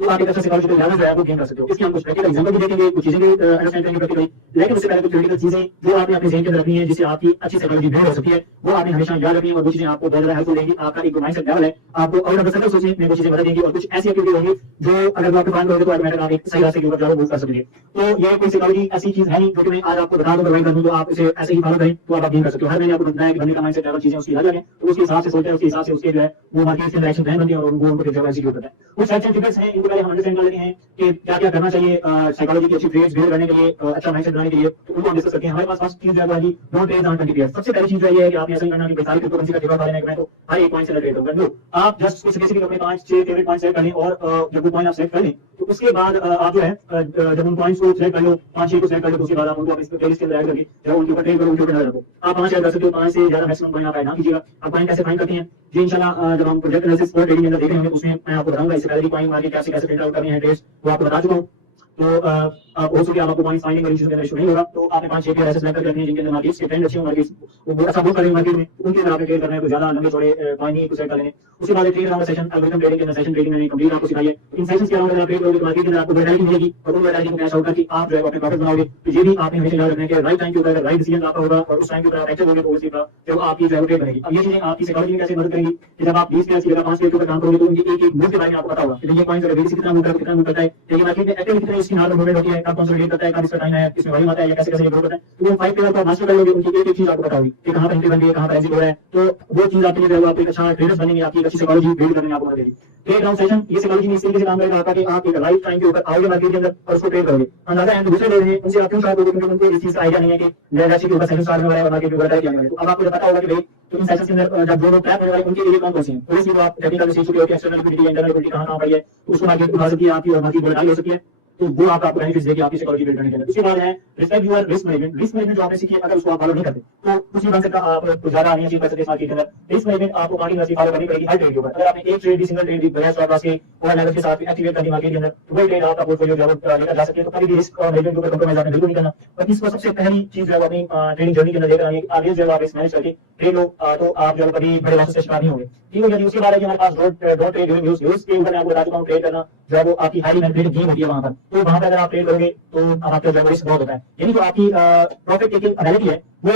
तो आप एक अच्छा साइकोलॉजिकल लेवल जो है वो गेन कर सकते हो। इसके हम कुछ प्रैक्टिकल एग्जांपल भी देखेंगे, कुछ चीजें भी अंडरस्टैंड करेंगे प्रैक्टिकली, लेकिन उससे पहले कुछ थ्योरेटिकल चीजें जो आपने अपने ज़हन के अंदर रखनी है जिससे आपकी अच्छी साइकोलॉजी बिल्ड हो सकती है वो आपने हमेशा याद रखनी है, और वो चीजें आपको बहुत ज्यादा हेल्पफुल रहेंगी। आपका एक माइंडसेट लेवल है, आपको आउट ऑफ द सर्कल सोचने में वो चीजें मदद देंगी, और कुछ ऐसी एक्टिविटी होंगी जो अगर आप प्लान करोगे तो ऑटोमेटिक आप एक सही रास्ते के ऊपर जाओ मूव कर सकेंगे। तो ये कोई साइकोलॉजी ऐसी चीज है नहीं जो कि मैं आज आपको बता दूं प्रोवाइड कर दूं तो आप इसे ऐसे ही फॉलो करें तो आप गेन कर सकते हो। हर मैंने आपको बताया कि बंदे का माइंडसेट लेवल चीजें उसकी याद रखें तो उसके हिसाब से सोचते हैं, उसके हिसाब से उसके जो है वो मार्केट के एक्शन प्लान बनते हैं और उनको फिर एग्जीक्यूट करते हैं। कुछ फैक्ट्स एंड फिगर्स हैं, इनको पहले हम अंडरस्टैंड कर लेते हैं कि क्या क्या करना चाहिए साइकोलॉजी की अच्छी ट्रेड्स बिल्ड करने के लिए, अच्छा माइंडसेट बनाने के लिए, तो उनको हम डिस्कस करते हैं। हमारे पास फर्स्ट चीज है जी डोंट ट्रेड ऑन 20 पीएस। सबसे पहली चीज ये है कि आपने ऐसा नहीं करना कि बेसारी क्रिप्टोकरेंसी का ठेका खा लेना है तो हर एक पॉइंट से ट्रेड करूंगा। नो, आप जस्ट कुछ बेसिकली अपने 5-6 फेवरेट पॉइंट सेलेक्ट कर लें, और जब वो पॉइंट आप सेलेक्ट कर लें तो उसके बाद आप जो है जब उन पॉइंट्स को सेलेक्ट कर लो, 5-6 को सेलेक्ट कर लो, तो उसके बाद आप उनको अपनी प्लेलिस्ट के अंदर ऐड करके जब उनके ऊपर ट्रेड करो, उनके ऊपर नजर रखो। आप 5 ऐड कर सकते हो, 5 से ज्यादा मैक्सिमम पॉइंट आप ऐड ना कीजिएगा। आप पॉइंट कैसे फाइंड करते हैं जी इंशाल्लाह जब हम प्रोजेक्ट एनालिसिस और ट्रेडिंग के अंदर देख रहे होंगे उसमें मैं आपको बताऊंगा। इससे पहले पॉइंट मार्केट कैसे कैसे फिल्टर आउट करनी है ट्रेड्स वो आपको बता चुका हूं। तो आप हो सके आपको पॉइंट फाइंडिंग और इश्यूज के अंदर इशू नहीं होगा, तो आपने 5-6 पेयर ऐसे सेलेक्ट करने हैं जिनके अंदर मार्केट्स के ट्रेंड अच्छे हो, मार्केट्स वो अच्छा मूव कर रहे हैं मार्केट में, उनके अंदर आपने ट्रेड करना है तो ज्यादा लंबे चौड़े पॉइंट नहीं सेलेक्ट कर लेंगे। उसके बाद trade around session algorithm trading के अंदर सेशन ट्रेडिंग मैंने कंप्लीट आपको सिखाई है। इन सेशंस के अराउंड अगर आप ट्रेड करोगे तो मार्केट के अंदर आपको वैरायटी मिलेगी और उन वैरायटी को कैश आउट करके आप जो है अपने प्रॉफिट बनाओगे। तो ये भी आपने हमेशा याद रखना है कि राइट टाइम के ऊपर राइट डिसीजन आपका होगा और उस टाइम के ऊपर आप एक्टिव होगे तो उसी का जो आपकी जो ट्रेड बनेगी। अब ये चीजें आपकी साइकोलॉजी में कैसे मदद करेंगी कि जब आप 20 पेयर की जगह 5 पेयर के ऊपर काम करोगे तो उनकी एक एक मूव के बारे में आपको पता होगा कि ये पॉइंट अगर कितना मूव करता है, ये मार्केट में एक्टिविटी कितनी इसकी नॉर्मल मूवमेंट होती है, कब कंसोलिडेट करता है, कब इसका टाइम है, किसमें वॉल्यूम आता है या कैसे कैसे ये ग्रो करता है। तो वो 5 पेयर को मास्टर कर लोगे, उनकी एक एक चीज आपको पता होगी कि कहां पर एंट्री बन रही है, कहां पर एग्जिट हो रहा है, तो वो चीज आपके लिए आप एक अच्छा ट्रेडर्स बनेंगे, आपकी अच्छी साइकोलॉजी बिल्ड करने में आपको मदद देगी। ट्रेड राउंड सेशन ये साइकोलॉजी में इस तरीके से काम करेगा आपका कि आप एक राइट टाइम के ऊपर आओगे मार्केट के अंदर और उसको ट्रेड करोगे। अंदाजा है दूसरे लोग हैं उनसे आप क्यों शायद क्योंकि उनको इस चीज का आइडिया नहीं है कि लेवल के ऊपर सेशन स्टार्ट होने वाला है और मार्केट के ऊपर क्या होने वाला है। तो अब आपको पता होगा कि भाई तो इन सेशंस के अंदर जब दोनों ट्रैप होने वाले उनके लिए कौन से हैं, तो इसलिए आप टेक्निकल सीख चुके हो कि एक्सटर्नल लिक्विडिटी इंटरनल लिक्विडिटी कहां पड़ी है, तो उसको मार्केट उठा सकती है आपकी और मार्केट बढ़ाई हो सकती है। तो वो आपको बेनिफिट्स देगी आपकी साइकोलॉजी बिल्ड करने के लिए। उसके बाद है respect your risk management. Risk management जो आपने सीखी है अगर उसको आप फॉलो नहीं करते तो कुछ नहीं बन सकता, आप कुछ ज्यादा नहीं अचीव कर सकते मार्केट के अंदर। रिस्क मैनेजमेंट आपको कंटिन्यूअसली फॉलो करनी पड़ेगी हर ट्रेड के ऊपर। अगर आपने एक ट्रेड भी सिंगल ट्रेड भी बगैर स्टॉप लॉस के और लेवल के साथ एक्टिवेट करनी मार्केट के अंदर तो वही ट्रेड आपका पोर्टफोलियो जो लेकर जा सकते हैं। तो कभी भी रिस्क और मैनेजमेंट के ऊपर कंप्रोमाइज आपने बिल्कुल नहीं करना। और इसको सबसे पहली चीज जो है अपनी ट्रेडिंग जर्नी के अंदर लेकर आनी है, आप जो आप रिस्क मैनेज करके ट्रेड लो तो आप जो कभी बड़े लॉसेस से शिकार नहीं होंगे। ठीक है, उसके बाद है कि हमारे पास डोंट ट्रेड ड्यूरिंग न्यूज़ के ऊपर मैं आपको बता चुका हूं। ट्रेड करना जो है वो आपकी हाईली मैनेज्ड गेम होती है वहां पर, तो वहां पर अगर आप ट्रेड करोगे तो आपका जो रिस्क बहुत होता है, यानी जो आपकी प्रॉफिट टेकिंग एबिलिटी है वो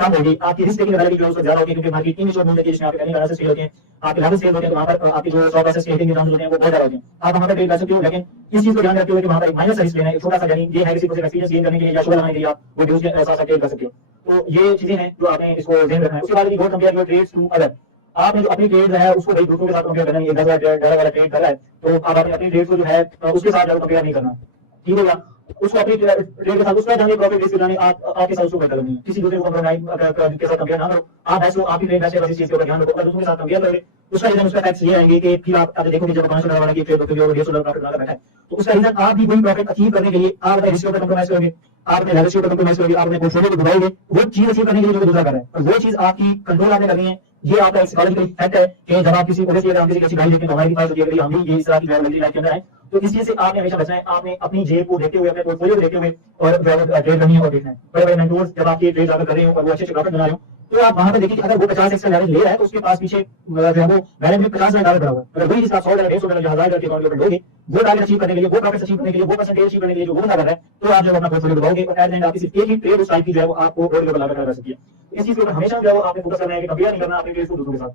कम होगी, आपकी रिस्क टेकिंग एबिलिटी जो है उसको ज्यादा होगी, क्योंकि मार्केट तीन शॉट होती है जिसमें आपके अर्निंग एनालिसिस फेल होते हैं, आपके लॉसेस फेल होते हैं, तो वहां पर आपकी जो स्टॉप लॉसेस के हिटिंग रिटर्न्स होते हैं वो बहुत ज्यादा होते हैं। आप वहां पर ट्रेड कर सकते हो, लेकिन इस चीज को ध्यान रखते हुए कि वहां पर एक माइनस रिस्क लेना है, छोटा सा, यानी ये है किसी को एक्सपीरियंस गेन करने के लिए या शो लगाने के लिए आप वो ड्यूज के ऐसा ट्रेड कर सकते हो। तो ये चीजें हैं जो आपने इसको ध्यान रखना है। उसके बाद go compare your trades to other. आपने जो अपनी ट्रेड है उसको भाई दूसरों के साथ कंपेयर करना है। 10,000 वाला ट्रेड कर रहा है तो आप अपनी ट्रेड को जो है उसके साथ कंपेयर नहीं करना, ठीक है। उसको अपनी ट्रेड के साथ उसका जानिए प्रॉफिट रिस्क जानिए, आप आपके साथ उसको बेहतर करनी है, किसी दूसरे को कंप्रोमाइज के साथ कंपेयर ना करो। आप ऐसे आपकी ट्रेड ऐसे इस चीज के ऊपर ध्यान रखो। अगर दूसरों के साथ कंपेयर करोगे उसका रीजन उसका फैक्ट्स ये आएंगे कि फिर आप देखोगे जब 500 वाला की ट्रेड होती है और 150 प्रॉफिट बना बैठा है तो उसका रीजन आप भी वही प्रॉफिट अचीव करने के लिए आप अपने रिस्क पर कंप्रोमाइज करोगे, आप अपने लेवल पर कंप्रोमाइज करोगे, आप अपने पोर्टफोलियो को बढ़ाओगे वो चीज अचीव करने के लिए जो दूसरा कर रहा है, और वो चीज आपकी कंट्रोल आपने करनी है। ये आपका एक साइकोलॉजिकल फैक्ट है कि जब आप किसी ओवरसी हम किसी की अच्छी गाड़ी देखते हैं तो हमारी ख्वाहिश होती है कि हम भी ये इस तरह की ड्राइवर लाइफ के अंदर है। तो इस चीज से आपने हमेशा बचना है, आपने अपनी जेब को देखते हुए अपने पोर्टफोलियो को देखते हुए और ट्रेड करनी है और देखना है। बड़े बड़े मेंटोर्स जब आपके ट्रेड अगर कर रहे हो और वो अच्छे प्रॉफिट बना रहे हो तो आप वहां पे देखिए अगर वो 50 एक्स्ट्रा लेवल ले रहा है तो उसके पास पीछे जो है वो बैलेंस में $50,000 पड़ा हुआ है। अगर वही जिसका $100 $150 जो $1,000 के अकाउंट में लोगे वो टारगेट अचीव करने के लिए, वो प्रॉफिट अचीव करने के लिए, वो परसेंटेज अचीव करने के लिए जो वो बंदा कर रहा है तो आप जो अपना पोर्टफोलियो बढ़ाओगे और एट द एंड आप सिर्फ एक ही ट्रेड उस टाइप की जो है वो आपको रोड लेवल लगाकर कर सकती है। इस चीज को हमेशा जो है आपने फोकस करना है कि कंपेयर नहीं करना अपने ट्रेड को दूसरों के साथ।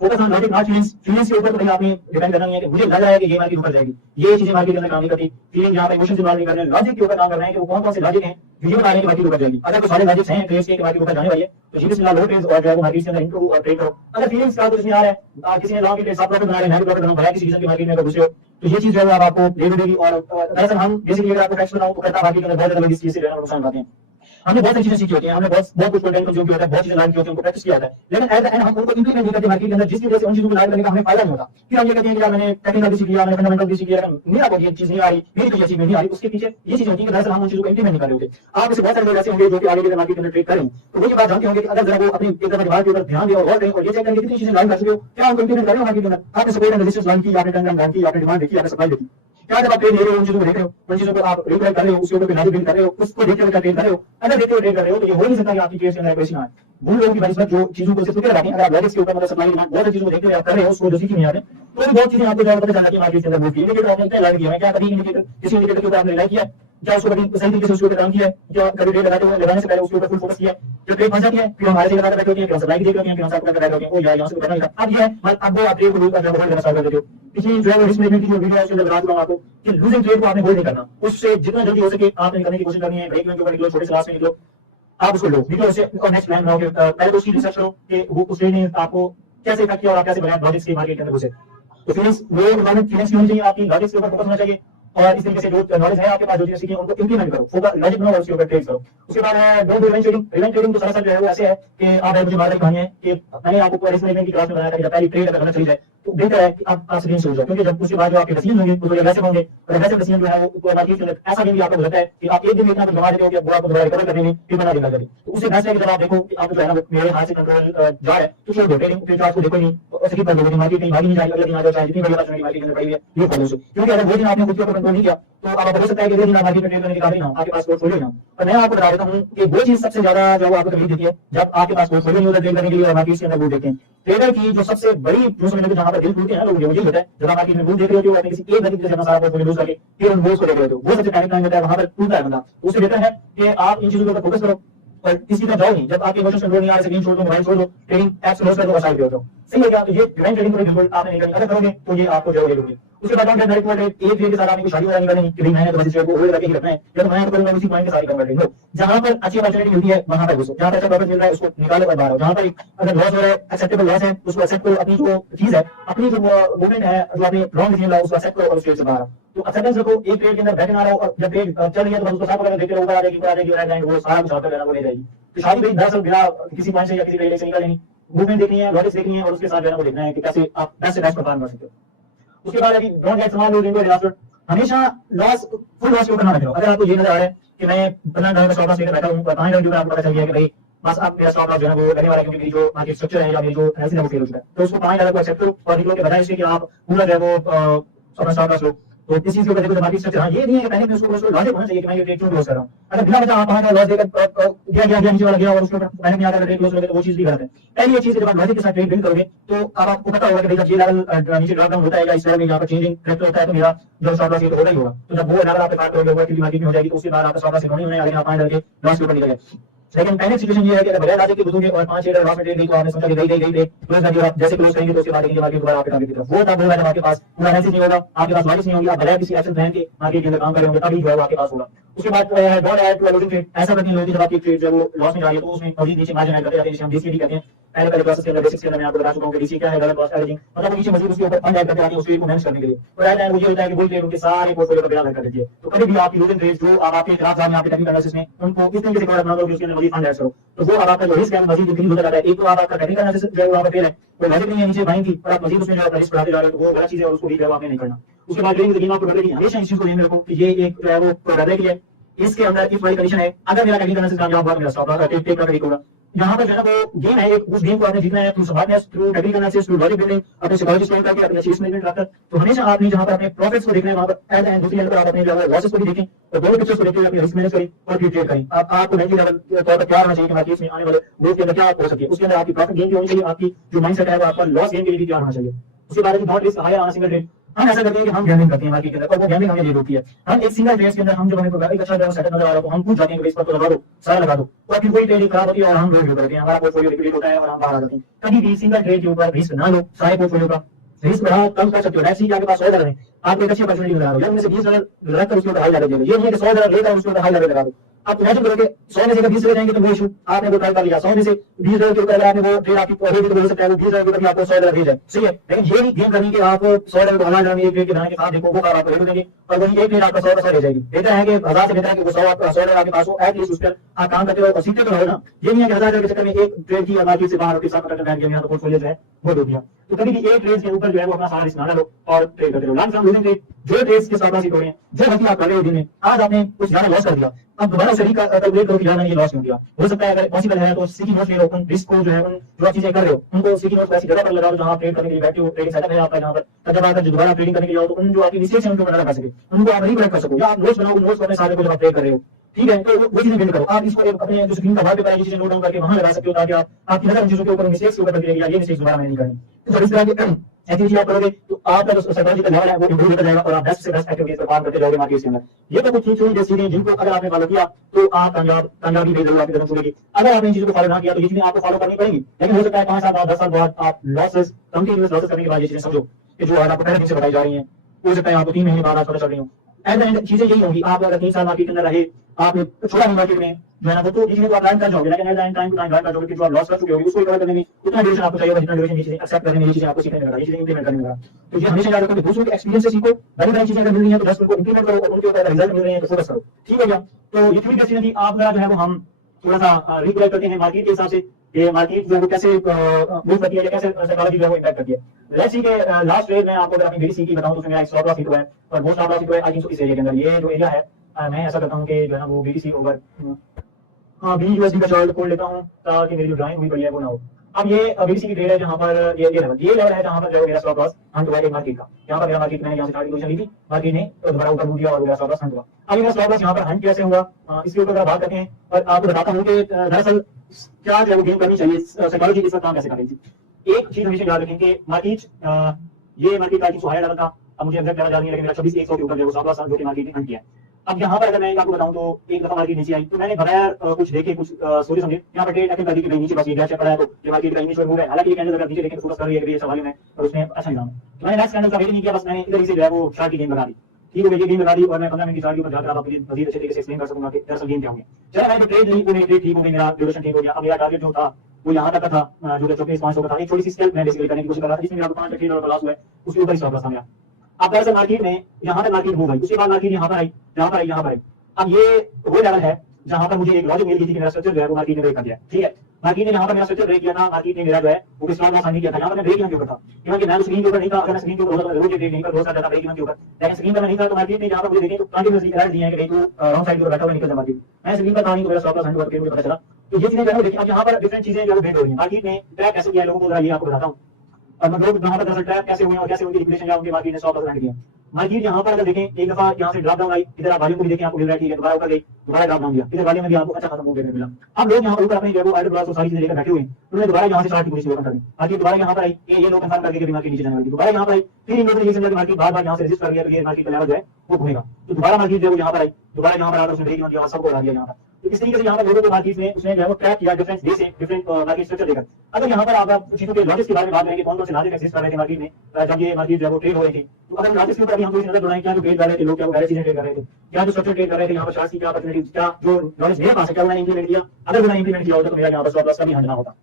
Focus on logic not feelings. Feelings के ऊपर तो आपने डिपेंड करना नहीं है कि मुझे लग रहा है कि ये मार्केट ऊपर जाएगी, ये चीजें मार्केट के अंदर काम नहीं करती। फीलिंग यहाँ पे इमोशन इन्वॉल्व नहीं कर रहे हैं, लॉजिक के ऊपर काम कर रहे हैं कि वो कौन कौन से लॉजिक हैं जो ये बता रहे हैं कि मार्केट ऊपर जाएगी। अगर वो सारे लॉजिक्स हैं ट्रेड्स के मार्केट ऊपर जाने वाली है तो बिस्मिल्लाह लो ट्रेड्स और जो है वो मार्केट के अंदर इनको ट्रेड करो। अगर फीलिंग्स का कुछ नहीं आ रहा है, किसी ने लॉन्ग के ट्रेड साथ प्रॉफिट बना रहे हैं, मैं भी प्रॉफिट बनाऊं, किसी रीजन के मार्केट में अगर घुसे हो तो ये चीज जो है आपको दे देगी। और दरअसल हम बेसिकली अगर आपको फैक्ट्स बताऊं तो करता मार्केट के अंदर बहुत ज्यादा लोग इस चीज से नुकसान उठाते हैं। हमने बहुत सारी चीजें सीखी होती हैं, हमने बहुत बहुत कुछ कंटेंट कंज्यूम किया होता है, बहुत चीजें लर्न की होती है, उनको प्रैक्टिस किया होता है, लेकिन एट द एंड हम उनको इंप्लीमेंट नहीं करते मार्केट के अंदर, जिसकी वजह से उन चीजों को लाइव करने का हमें फायदा नहीं होता। फिर हम ये कहते हैं कि यार मैंने टेक्निकल भी सीख लिया, मैंने फंडामेंटल भी सीख लिया, लेकिन मेरा को ये चीज नहीं आ रही, मेरी तो ये चीज नहीं आ रही। उसके पीछे ये चीज होती है कि दरअसल हम उन चीजों को इंप्लीमेंट नहीं कर रहे होते। आप ऐसे बहुत सारे लोग ऐसे होंगे जो कि आगे के मार्केट के अंदर ट्रेड करें, तो वो ये बात जानते होंगे कि अगर जरा वो अपनी एक तरफ दिमाग के ऊपर ध्यान दें और गौर करें और ये चेक करें कितनी चीजें लाइन कर सकते हो, क्या हम इंप्लीमेंट कर रहे हो मार्केट के अंदर। आपने सपोर्ट एंड रेजिस्टेंस लाइन की, आपने ट्रेंड लाइन की, आपने डिमांड देखी, आपने सप्लाई देखी, क्या जब आप ट्रेड ले रहे हो उन चीजों को देख रहे हो, उन चीजों को आप रिकॉर्ड कर रहे हो, उसके ऊपर बिल्ड कर रहे हो, उसको देखते हुए ट्रेड कर रहे हो। अगर देखते हुए ट्रेड कर रहे हो तो ये हो नहीं सकता कि आपकी ट्रेड के अंदर एक्यूरेसी ना आए। उन लोगों की वजह जो चीजों को सिर्फ रखें, अगर आप लॉजिक्स के ऊपर मतलब सप्लाई डिमांड बहुत सारी चीजों को देखते हुए आप कर रहे हो, उसको जो सीखी नहीं आते, तो भी बहुत चीजें आपको जो पता चलती है मार्केट के अंदर मूव की। इंडिकेटर आपने कितना लाइक किया है, क्या कभी इंडिकेटर किसी इंडिकेटर के ऊपर आपने लाइक किया है, क्या उसको कभी सही तरीके से उसके ऊपर काम किया है, क्या कभी ट्रेड लगाते हुए लगाने से पहले उसके ऊपर फुल फोकस किया है, जो ट्रेड फंस जाती है फिर हमारे से लगाकर बैठे होते हैं, फिर हम सप्लाई की देख रहे होते हैं, फिर हम आपको कर रहे होते हैं, ओ यार यहाँ से तो करना ही था। अब ये है अब वो आप ट्रेड को लूज करना स्टार्ट कर देते हो। पिछली जो है वो रिस्क मैनेजमेंट की जो वीडियो है उसके अंदर बता चुका हूं आपको कि लूजिंग ट्रेड को आपने होल्ड नहीं करना, उससे जितना जल्दी हो सके आपने निकलने की कोशिश करनी है। ब्रेक इवन के ऊपर निकलो, छोटे से लास्ट में निकलो, आप उसको लो, निकलो उससे और नेक्स्ट प्लान बनाओ कि पहले तो उसकी रिसर्च करो कि वो उस ट्रेड ने आपको कैसे इफेक्ट किया और आप कैसे बनाए लॉजिक्स के मार्केट के अंदर घुसे। तो फीलिंग्स वो इन्वायरमेंट फीलिंग्स होनी चाहिए, आपकी लॉजिक्स के ऊपर फोकस होना चाहिए और इस तरीके से जो नॉलेज है आपके पास जो चीजें सीखी उनको इंप्लीमेंट करो, फोकस लॉजिक बनाओ और उसके ऊपर ट्रेड करो। उसके बाद है don't do revenge trading. Revenge trading तो सरासर जो है वो ऐसे है कि आप मुझे मार कहानी है कि मैंने आपको रिस्क मैनेजमेंट की क्लास में बताया था कि जब पहली ट्रेड अगर गलत चली जाए तो बेहतर है कि आप सीरीन से हो जाओ, क्योंकि जब उसके बाद जो आपके डिसीजन होंगे वो थोड़े वैसे होंगे और वैसे डिसीजन जो है वो मार्केट के अंदर ऐसा गेम भी आपको होता है कि आप एक दिन में इतना कुछ गंवा देते हो कि वो आपको दोबारा रिकवर करने में फिर बना देगा जाए। तो उससे बेस्ट है कि जब आप देखो कि आप जो है ना मेरे हाथ से कंट्रोल जा रहा है तो छोड़ दो ट्रेडिंग, फिर आपको देखो नहीं स्किप कर दो, मार्केट कहीं भागी नहीं जाएगी, अगले दिन आ जाओ चाहे जितनी बड़ी अपॉर्चुनिटी मार्केट के अंदर पड़ी है ये फॉलो से। क्योंकि अगर वो दिन आपने खुद के ऊपर कंट्रोल नहीं किया तो आप हो सकता है कि वो दिन आप मार्केट में ट्रेड करने के काबिल ना हो, आपके पास पोर्टफोलियो ना हो। और मैं आपको बता देता हूं कि वो चीज सबसे ज्यादा जो आपको तकलीफ देती है जब आपके पास पोर्टफोलियो नहीं होता ट्रेड करने के लिए और मार्केट के अंदर वो देखते हैं। ट्रेडर की जो सबसे बड़ी जो समझ जहां पर दिल टूटते हैं लोग मुझे होता है जब आप मार्केट में देख रहे हो अपने किसी एक तरीके से अपना सारा पोर्टफोलियो लूज करके फिर उन को देख रहे हो, वो सबसे पैनिक टाइम होता है, वहां पर टूटता है बंदा। उससे बेहतर है कि आप इन चीजों के ऊपर फोकस करो और किसी का जाओ नहीं। जब आपके इमोशंस कंट्रोल नहीं आ रहे, स्क्रीन छोड़ दो, मोबाइल छोड़ दो, ट्रेडिंग एप्स क्लोज कर दो और साइड पे हो जाओ। सही है क्या? तो ये डिवाइन ट्रेडिंग को बिल्कुल आपने नहीं करनी, अगर करोगे तो ये आपको जो होगी। उसके बाद डायरेक्ट एक ट्रेड के साथ आपने शादी वाला नहीं करनी कि मैंने तो बस ट्रेड को होल्ड करके ही रखना है या तो मैं तो करूंगा उसी पॉइंट के साथ कन्वर्ट लो। जहां पर अच्छी अपॉर्चुनिटी मिलती है वहां पर घुसो, जहां पर अच्छा प्रॉफिट मिल रहा है उसको निकालो और बाहर आओ। जहां पर अगर लॉस हो रहा है, एक्सेप्टेबल लॉस है, उसको एक्सेप्ट करो, अपनी जो चीज है, अपनी जो मूवमेंट है जो आपने रॉन्ग डिसीजन लिया उसको एक्सेप्ट करो और उस ट्रेड से बाहर आओ। तो एक्सेप्टेंस रखो, एक ट्रेड के अंदर बैठे ना रहो और जब ट्रेड चल रही है तो बस उसको साथ पकड़ देखते रहो, ऊपर आ जाएगी, ऊपर आ जाएगी, राइट वो सारा कुछ आता रहना वो ले जाएगी। तो शादी भाई दरअसल बिना किसी पॉइंट से या किसी ट्रेड से निकल लेनी, मूवमेंट देखनी है, लॉजिक्स देखनी है और उसके साथ जो है वो देखना है कि कैसे आप बेस्ट से बेस्ट परफॉर्म कर सकते हो। उसके बाद अभी don't get small lose into disaster. हमेशा लॉस फुल लॉस के ऊपर ना बैठो। अगर आपको ये नजर आ रहा है कि मैं $15 का स्टॉप लॉस लेकर बैठा हूं और 5 घंटे आपको पता चल गया कि भाई बस अब मेरा स्टॉप लॉस जो है वो लगने वाला है क्योंकि मेरी जो मार्केट स्ट्रक्चर है या मेरी जो एनालिसिस है वो फेल हो चुका है, तो उसको $5 को एक्सेप्ट करो और निकलो के बजाय इसके कि आप पूरा जो है वो अपना स्टॉप लॉस लो। तो इस चीज के ऊपर देखो मार्केट स्ट्रक्चर, हाँ ये नहीं है कि पहले मैं उसको लॉजिक होना चाहिए कि मैं ये ट्रेड क्यों क्लोज कर रहा हूं। अगर बिना वजह आप 5 लॉस देकर गया नीचे वाला गया और उसके ऊपर मैंने नहीं आकर ट्रेड क्लोज करोगे तो वो चीज भी गलत है। पहली ये चीज है जब आप लॉजिक के साथ ट्रेड बिल्ड करोगे तो अब आपको पता होगा कि जब ये लेवल नीचे ड्रॉप डाउन होता है या इस लेवल में यहाँ पर चेंजिंग करेक्ट होता है तो मेरा जो स्टॉप लॉस ये तो होगा ही होगा। तो जब वो लेवल आपके पास करोगे वो एक्टिविटी मार्केट में हो जाएगी तो उसके बाद आपका स्टॉप लॉस होने वाला है, आप $5 के लॉस के ऊपर निकल गए। लेकिन पहले सिचुएशन ये है कि अगर बगैर लॉजिक के घुसोगे और 5 शेयर लॉस में ट्रेड नहीं तो आपने सोचा कि गई क्लोज कर दिया, आप जैसे क्लोज करेंगे तो उसके बाद देखिए मार्केट दोबारा आपके टारगेट की तरफ वो तब होगा जब आपके पास पूरा एनालिसिस नहीं होगा, आपके पास लॉजिक नहीं होगी, आप बगैर किसी एक्शन प्लान के मार्केट के अंदर काम कर रहे होंगे तभी जो है आपके पास होगा। उसके बाद don't add to a losing trade. ऐसा करते हैं लोग जब आपकी ट्रेड जो वो लॉस में जा रही है तो उसमें मजीद नीचे मार्जिन ऐड करते हैं जिसे हम डीसीएडी कहते हैं। पहले क्लासेस के अंदर बेसिक्स के अंदर मैं आपको बता चुका हूं कि डीसी क्या है, डॉलर कॉस्ट एवरेजिंग, मतलब नीचे मजीद उसके ऊपर फंड ऐड करते हैं उस ट्रेड को मैनेज करने के लिए। और ऐड एंड वो ये होता है कि बुल ट्रेड उनके सारे पोर्टफोलियो का बेड़ा कर देती है। तो कभी भी आपकी लूजिंग ट्रेड जो आप आपके खिलाफ जा रहे हैं आपके टेक्निकल एनालिसिस में उनको इस तरीके से कवर बना दो कि उसके अंदर मजीद फंड ऐड करो, तो वो आपका जो रिस्क है मजीद इंक्रीज होता जाता है। एक तो आपका टेक्निकल एनालिसिस जो है वहां पर फेल है, कोई लॉजिक नहीं है नीचे बाइंग की और आप मजीद उसमें जो है रिस्क बढ़ाते जा रहे हो तो वो गलत चीज है और उसको भी जो है आपने नहीं करना। उसके बाद ट्रेडिंग की आपको प्रोबेबिलिटी हमेशा इस चीज को ध्यान में रखो कि ये एक जो है वो प्रोबेबिलिटी है, इसके अंदर इस बड़ी कंडीशन है अगर मेरा टेक्निकल एनालिसिस कामयाब हुआ मेरा स्टॉप लॉस टेक का तरीका होगा। यहाँ पर जो है वो गेम है एक, उस गेम को आपने जीतना है through smartness, through technical analysis, through logic building, अपने साइकोलॉजी स्ट्रेंथ करके, अपने रिस्क मैनेजमेंट रखकर। तो हमेशा आपने जहाँ पर अपने प्रॉफिट्स को देखना है वहां पर एट एंड दूसरी एंड पर आप अपने जो है लॉसेस को भी देखें और दोनों पिक्चर्स को देखते हुए अपने रिस्क मैनेज करें और फिर ट्रेड करें। आपको मेंटली लेवल तौर पर क्या होना चाहिए कि मार्केट में आने वाले ग्रोथ के अंदर क्या हो सके, उसके अंदर आपकी प्रॉफिट गेन भी होनी चाहिए, आपकी जो माइंडसेट है वो आपका लॉस गेन के लिए भी तैयार होना चाहिए। उसके बाद not risk higher on single trade. हम ऐसा करते हैं कि हम गैम्बलिंग करते हैं मार्केट के अंदर और वो गैम्बलिंग हमें ये रोकती है। हम एक सिंगल ट्रेड के अंदर हम जब हमें एक अच्छा सेटअप नजर आ रहा है हम पूछ जाते हैं कि इस पर तो लगा दो, सारा लगा दो, और फिर कोई ट्रेड खराब होती है और हम रोड करते हैं, हमारा पोर्टफोलियो लिक्विडेट होता है और हम बाहर आ जाते हैं। कभी भी सिंगल ट्रेड के ऊपर रिस्क ना लो, सारे पोर्टफोलियो का रिस्क बढ़ाओ, कम कर सकते हो। ऐसे ही आपके पास $100 है, आप एक अच्छी अपॉर्चुनिटी लगा रहे हो, या उनमें से $20 लगाकर उसके ऊपर हाई लेवल दे दो। ये नहीं है कि $100 लेकर उसके ऊपर हाई लेवल लगा दो, आप इमेजिन करोगे 100 में से अगर 20 रह जाएंगे तो वो इशू आपने वो ट्राई कर लिया, 100 में से 20 रह के ऊपर अगर आपने वो ट्रेड आपकी हो सकता है वो 20 रह के ऊपर आपको 100 डॉलर भेज जाए, सही है। लेकिन ये नहीं गेम करनी कि आप 100 डॉलर को हज़ार डॉलर में एक ट्रेड के बनाने के साथ देखो वो कार आपको रेट देंगे और वही एक ट्रेड आपका 100 का 100 रह जाएगी। बेहतर है कि 1000 से बेहतर है कि वो 100 आपका 100 डॉलर आपके पास हो, एटलीस्ट उस पर आप काम करते हो और सीखते तो रहो ना। ये नहीं है कि 1000 डॉलर के चक्कर में एक ट्रेड की मार्केट से बाहर होकर साथ बैठ गया तो पोर्टफोलियो जो है वो डूब गया। तो कभी भी एक ट्रेड के ऊपर जो है वो अपना सारा रिस्क ना लो और ट्रेड करते रहो। लॉन्ग टर्म लूजिंग ट्रेड जो ट्रेड्स के साथ हो रहे हैं, जो गलती आप कर रहे हो दिन में, आज आपने कुछ ज्यादा लॉस कर दिया, अब दोबारा से कैलकुलेट करो कि यार मैंने ये लॉस क्यों किया। हो सकता है अगर पॉसिबल है तो सीकी नोट्स ले लो, उन रिस्क को जो है उन जो आप चीजें कर रहे हो उनको सीकी नोट्स ऐसी जगह पर लगाओ जहां आप ट्रेड करने के लिए बैठे हो, ट्रेडिंग सेटअप है आपका जहां पर, तब जब आकर दोबारा ट्रेडिंग करने के लिए आओ तो उन जो आपकी मिस्टेक्स हैं उनको बना कर सके, उनको आप रिकरेक्ट कर सको, या आप नोट्स बनाओ, उन नोट्स को अपने साथ को जब आप ट्रेड कर रहे हो, ठीक है। तो वो चीजें बिल्ड करो, आप इसको अपने जो स्क्रीन का वॉलपेपर है ये चीजें नोट डाउन करके वहां लगा सकते हो ताकि आप आपकी नजर उन चीजों के ऊपर मिस्टेक्स के ऊपर बनती रहेगी, ये मिस्टेक्स दोबारा मैंने नहीं करनी। तो जब इस तरह के ऐसी चीजें आप करोगे तो आपका जो साइकोलॉजिकल लेवल है वो इंप्रूव होता जाएगा और आप बेस्ट से बेस्ट एक्टिविटीज परफॉर्म करते जाओगे मार्केट के अंदर। ये तो कुछ चीजें जैसी हैं जिनको अगर आपने फॉलो किया तो आप कामयाबी भी जरूर आपकी तरफ मिलेगी। अगर आपने इन चीजों को फॉलो ना किया तो ये चीजें आपको फॉलो करनी पड़ेंगी, लेकिन हो सकता है 5 साल बाद 10 साल बाद आप लॉसेस कंटिन्यूअस लॉसेस करने के बाद ये चीजें समझो कि जो आपको पहले दिन से बताई जा रही हैं हो सकता है आपको 3 महीने बाद आज पता चल रही हो। एट द एंड चीजें यही होंगी, आप अगर 3 साल मार्केट के अंदर रहे, आपने छोड़ा नहीं मार्केट में जो है ना वो तो चीजें तो आप लर्न कर जाओगे, लेकिन at the end time to time learn कर जाओगे कि जो आप लॉस कर चुके होगे उसको रिकवर करने में उतना ड्यूरेशन आपको चाहिए होगा जितना ड्यूरेशन ये चीजें एक्सेप्ट करने में ये चीजें आपको सीखने में लगा, ये चीजें इंप्लीमेंट करने में लगा। तो ये हमेशा याद रखो कि दूसरों के एक्सपीरियंस से सीखो, बड़ी बड़ी चीजें अगर मिल रही हैं तो जस्ट उनको इंप्लीमेंट करो और उनके ऊपर रिजल्ट मिल रहे हैं तो फोकस करो, ठीक हो गया। तो ये थोड़ी कैसी थी आप जो है वो हम थोड़ा सा रिकलेक्ट करते हैं मार्केट के हिसाब से कि मार्केट जो है वो कैसे मूव करती है या कैसे साइकोलॉजी जो है वो इंपैक्ट करती है। लेट्स सी के लास्ट ट्रेड में आपको अगर अपनी बीडीसी की बताऊं तो उसमें मेरा स्टॉप लॉस हिट हुआ है और वो स्टॉप लॉस हिट हुआ है आई थिंक इस एरिया के अंदर, ये जो एरिया है मैं ऐसा करता हूं कि जो है ना वो बीडीसी ओवर BUSD का चार्ट खोल लेता हूं ताकि मेरी जो ड्राइंग हुई पड़ी है वो ना हो। अब ये बीडीसी की ट्रेड है जहां पर ये लेवल है जहां पर जो मेरा स्टॉप लॉस हंट हुआ है मार्केट का, यहां पर मेरा मार्केट मैंने यहां से स्टार्ट पोजीशन ली थी, मार्केट ने दोबारा ऊपर मूव किया और मेरा स्टॉप लॉस हंट हुआ। अब मेरा स्टॉप लॉस यहां पर हंट कैसे हुआ इसके ऊपर बात करते हैं और आपको बताता हूं कि दरअसल क्या जो है वो गेम करनी चाहिए, साइकोलॉजी के साथ काम कैसे करनी चाहिए। एक चीज हमेशा याद रखें कि मार्केट ये मार्केट का हाई लेवल था, अब मुझे एग्जैक्ट याद नहीं है लेकिन मेरा 26,100 के ऊपर जो स्टॉप लॉस जो कि मार्केट ने हंट किया। अब यहाँ पर अगर मैं आपको बताऊं तो एक दफा मार्केट नीचे आई तो मैंने बगैर कुछ देखे कुछ सोचे समझे यहाँ पर ट्रेड करके कि नीचे बस ये गैस पड़ा है तो ये मार्केट का इनिशियल मूव है, हालांकि ये कैंडल अगर नीचे देखें तो फोकस कर रही है कि ये सवाल है और उसने अच्छा निजाम तो मैंने नेक्स्ट कैंडल का वेट नहीं किया, बस मैंने इधर से जो है वो शार्ट की गेम लगा दी, ठीक है। ये गेम लगा दी और मैं 15 मिनट की चार्ट के ऊपर जाकर आपको मजीद अच्छे तरीके से एक्सप्लेन कर सकूंगा कि दरअसल गेम क्या होगी। चलो मैंने ट्रेड ली, पूरी ट्रेड ठीक हो गई, मेरा ड्यूरेशन ठीक हो गया। अब मेरा टारगेट जो था वो यहाँ तक का था जो कि 24,500 का था, एक छोटी सी स्केल मैं बेसिकली करने की कोशिश कर रहा था जिसमें मेरा 5 $3 लॉस हुआ है, उसके ऊपर ही स्टॉप लॉस था मेरा। अब दरअसल मार्केट में यहाँ तक मार्केट हो गई, उसके बाद मार्केट यहाँ पर आई, यहाँ पर आई, यहाँ पर आई। अब ये वो लेवल है जहां पर मुझे एक लॉजिक मिल गई थी कि मेरा स्ट्रक्चर जो है वो मार्केट ने ब्रेक कर दिया, ठीक है। मार्केट ने यहाँ पर मेरा स्ट्रक्चर ब्रेक किया था, मार्केट ने मेरा जो है वो स्टॉप लॉस हानि किया था। यहाँ पर मैं ब्रेक इवन के ऊपर था क्योंकि मैं स्क्रीन के ऊपर नहीं था, अगर मैं स्क्रीन के ऊपर होता तो जरूर ट्रेड नहीं कर सकता था ब्रेक इवन के ऊपर, लेकिन स्क्रीन पर नहीं था तो मार्केट ने यहाँ पर मुझे देखें तो कंटिन्यूअसली अलर्ट दिए हैं कि तू रॉन्ग साइड पर बैठा हुआ निकल जा मार्केट। मैं स्क्रीन पर था नहीं तो मेरा स्टॉप लॉस हानि हुआ मुझे पता चला। तो ये चीजें जो देखिए अब यहाँ पर डिफरेंट चीजें जो ब्रेक हो रही है, मार्केट ने ट्रैप कैसे किया लोगों को ये आपको बताता हूँ। और लोग यहाँ पर दरअसल ट्रैप कैसे हुए और कैसे उनकी लिक्विडेशन या उनके मार्केट ने स्टॉप लॉस हानि किया। मार्केट यहाँ पर अगर देखें एक दफा यहाँ से ड्रॉप डाउन आई, इधर आप वॉल्यूम को भी देखें आपको मिल रहा है, ठीक है, दोबारा ऊपर गई, दोबारा ड्रॉप डाउन किया, इधर वॉल्यूम में भी आपको अच्छा खासा मूव देखने मिला। अब लोग यहाँ पर ऊपर अपनी जो आइडल ब्लॉक्स और सारी चीजें लेकर बैठे हुए हैं, उन्होंने दोबारा यहाँ से स्टार्ट की पूरी ओपन कर दी, मार्केट दोबारा यहाँ पर आई, ये लोग कंफर्म करके कि मार्केट नीचे जाने वाली, दोबारा यहाँ पर आई, फिर इन लोगों ने ये समझा कि मार्केट बार-बार यहाँ से रेजिस्ट कर रही है तो ये मार्केट का लेवल जो है वो घूमेगा, तो दोबारा मार्केट जो है यहाँ पर आई, दोबारा यहाँ पर आकर उसने ब्रेक किया और सबको हरा दिया यहाँ पर। तो इस तरीके से यहाँ पर लोगों को मार्केट में उसने जो है वो ट्रैप किया डिफरेंट डे से डिफरेंट मार्केट स्ट्रक्चर लेकर। अगर यहाँ पर आप चीजों के लॉजिक्स के बारे में बात करेंगे, कौन-कौन से लॉजिक एग्जिस्ट कर रहे थे मार्केट में जब ये मार्केट जो है वो ट्रेड हो रही थी, तो अगर लॉजिक्स के ऊपर अभी हम थोड़ी नजर दौड़ाएं क्या जो ट्रेड कर रहे थे लोग, क्या वो वैसे चीजें ट्रेड कर रहे थे, क्या जो स्ट्रक्चर ट्रेड कर रहे थे, यहाँ पर चार्ट्स की क्या अपॉर्चुनिटी, क्या जो नॉलेज मेरे पास है क्या उन्होंने इंप्लीमेंट किया, अगर उन्होंने इंप्लीमेंट किया होता तो मेरा यहाँ पर स्टॉप लॉस का भी हंडना होता।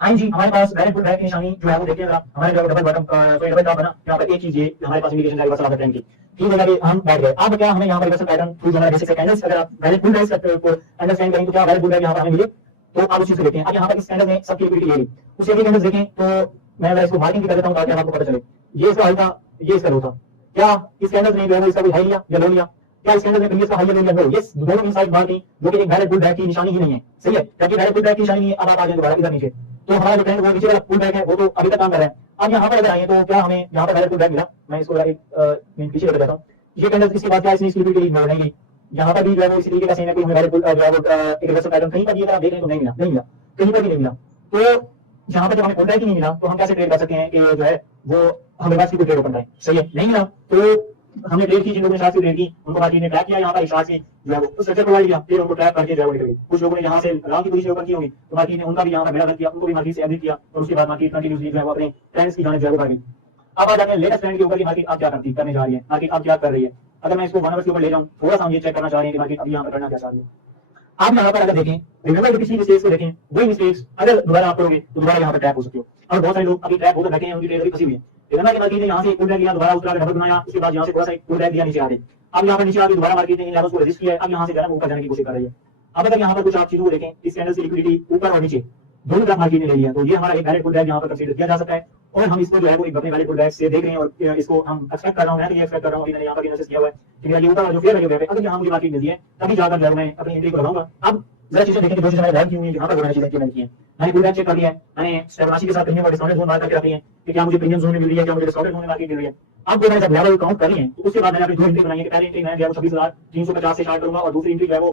आई जी हमारे पास वेरी गुड बैक की निशानी जो है वो देखिए जरा हमारे जो डबल बॉटम कोई डबल टॉप बना, यहाँ पर एक चीज ये हमारे पास indication reversal of the trend की, ठीक है, कि हम बैठ गए। अब क्या हमें यहाँ पर रिवर्सल पैटर्न थ्रू हमारे बेसिक कैंडल्स अगर आप वैलिड फुल प्राइस को अंडरस्टैंड करें तो क्या वैलिड फुल प्राइस यहाँ पर हमें मिले, तो आप उस चीज को देखते हैं। अब यहाँ पर इस कैंडल में सबकी लिक्विडिटी ले ली, उस एरिया कैंडल्स देखें तो मैं अगर इसको मार्किंग कर देता हूँ ताकि आपको पता चले ये इसका हाई था, ये इसका लो था, क्या इस कैंडल ने जो है इसका कोई हाई लिया या लो लिया, क्या इस कैंडल ने प्रीवियस का हाई लिया लो, ये दोनों की साइड मार्किंग जो कि एक वैलिड फुल बैक की निशानी ही नहीं है, सही है, जबकि वैलिड फुल बैक की निशानी नहीं है। अब आप आ जाए दोबारा इधर नीचे, तो हमारा जो ट्रेंड वो नीचे वाला फुल बैक है वो तो अभी तक काम कर रहा है। अब यहाँ पर अगर आए तो क्या हमें यहाँ पर वैलिड फुल बैक मिला, मैं इसको एक मिनट पीछे लेकर जाता हूँ। ये कैंडल इसके बाद क्या इसने इसकी लिक्विडिटी बढ़ाएगी, यहाँ पर भी जो है वो इसी तरीके का सेम है, कोई हमें वैलिड फुल जो है वो एक रिवर्सल पैटर्न कहीं पर भी अगर आप देख रहे हैं तो नहीं मिला, नहीं मिला, कहीं पर भी नहीं मिला। तो यहाँ पर जब हमें फुल बैक ही नहीं मिला तो हम कैसे ट्रेड कर सकते हैं कि जो है वो हमें पास की कोई ट्रेड ओपन करे, सही है, नहीं मिला। तो हमने ट्रेड की, जिन लोगों ने शार्ट की ट्रेड की उनको मार्केट ने ट्रैप किया, यहाँ पर शार्ट से जो है वो स्ट्रक्चर प्रोवाइड किया, फिर उनको ट्रैप करके जो है वो निकल गई। कुछ लोगों ने यहाँ से लॉन्ग की पोजीशन ओपन की होगी तो मार्केट ने उनका भी यहाँ पर बेड़ा बंद किया, उनको भी मार्केट से एग्जिट किया और उसके बाद मार्केट कंटिन्यूअसली जो है वो अपने ट्रेंड्स की जाने जो है वो बढ़ गई। अब आ जाते हैं लेटेस्ट ट्रेंड के ऊपर, मार्केट अब क्या करने जा रही है, मार्केट अब क्या कर रही है। अगर मैं इसको 1 आवर के ऊपर ले जाऊँ थोड़ा सा हम ये चेक करना चाह रहे हैं कि मार्केट अभी यहाँ पर करना क्या चाह रही है। आप यहाँ पर अगर देखें, रिमेंबर जो पिछली मिस्टेक्स को देखें, वही मिस्टेक्स अगर दोबारा आप करोगे तो दोबारा यहाँ पर ट्रैप हो सकते हो। और बहुत सारे लोग अभी ट्रैप होकर बैठे हैं, उनकी ट्रेड अभी फंसी हुई है। रिमेंबर की मार्केट ने यहाँ से एक पुल बैक लिया, दोबारा उस तरह डबल बनाया, उसके बाद यहाँ से थोड़ा सा एक पुल बैक दिया, नीचे आ गए। अब यहाँ पर नीचे आके दोबारा मार्केट ने इन लेवल्स को रेजिस्ट किया है, अब यहाँ से जरा ऊपर जाने की कोशिश कर रही है। अब अगर यहाँ पर कुछ आप चीजों को देखें, इस कैंडल से लिक्विडिटी ऊपर और नीचे दोनों तरफ मार्केट ने ले लिया, तो ये हमारा एक वैलिड पुल बैक यहाँ पर कंसीडर किया जा सकता है। और हम इसको जो है वो एक अपने वैलिड पुल बैक से देख रहे हैं, और इसको हम एक्सपेक्ट कर रहा हूं, मैं तो ये एक्सपेक्ट कर रहा हूं, अभी मैंने यहाँ पर एनालिसिस किया हुआ है कि मेरा ये ऊपर जो फेयर वैल्यू है, अगर यहाँ मुझे मार्केट मिलती है तभी जाकर जो है मैं अपनी एंट्री को लगाऊंगा। अब जरा चीजें देखें कि जो चीजें मैंने रैंक की हुई है, यहाँ पर मैंने चीजें इंप्लीमेंट की है। मैंने पुल बैक चेक कर लिया है, मैंने स्टेबलासी के साथ प्रीमियम और डिस्काउंटेड जोन मार्क करके रखी है कि क्या मुझे प्रीमियम जोन में मिल रही है, क्या मुझे डिस्काउंटेड जोन में मार्केट मिल रही है। अब जो मैंने जब लेवल काउंट कर लिए हैं, तो उसके बाद मैंने अपनी दो एंट्री बनाई है कि पहली एंट्री मैं जो है 26,350 से स्टार्ट करूंगा, और दूसरी एंट्री जो है वो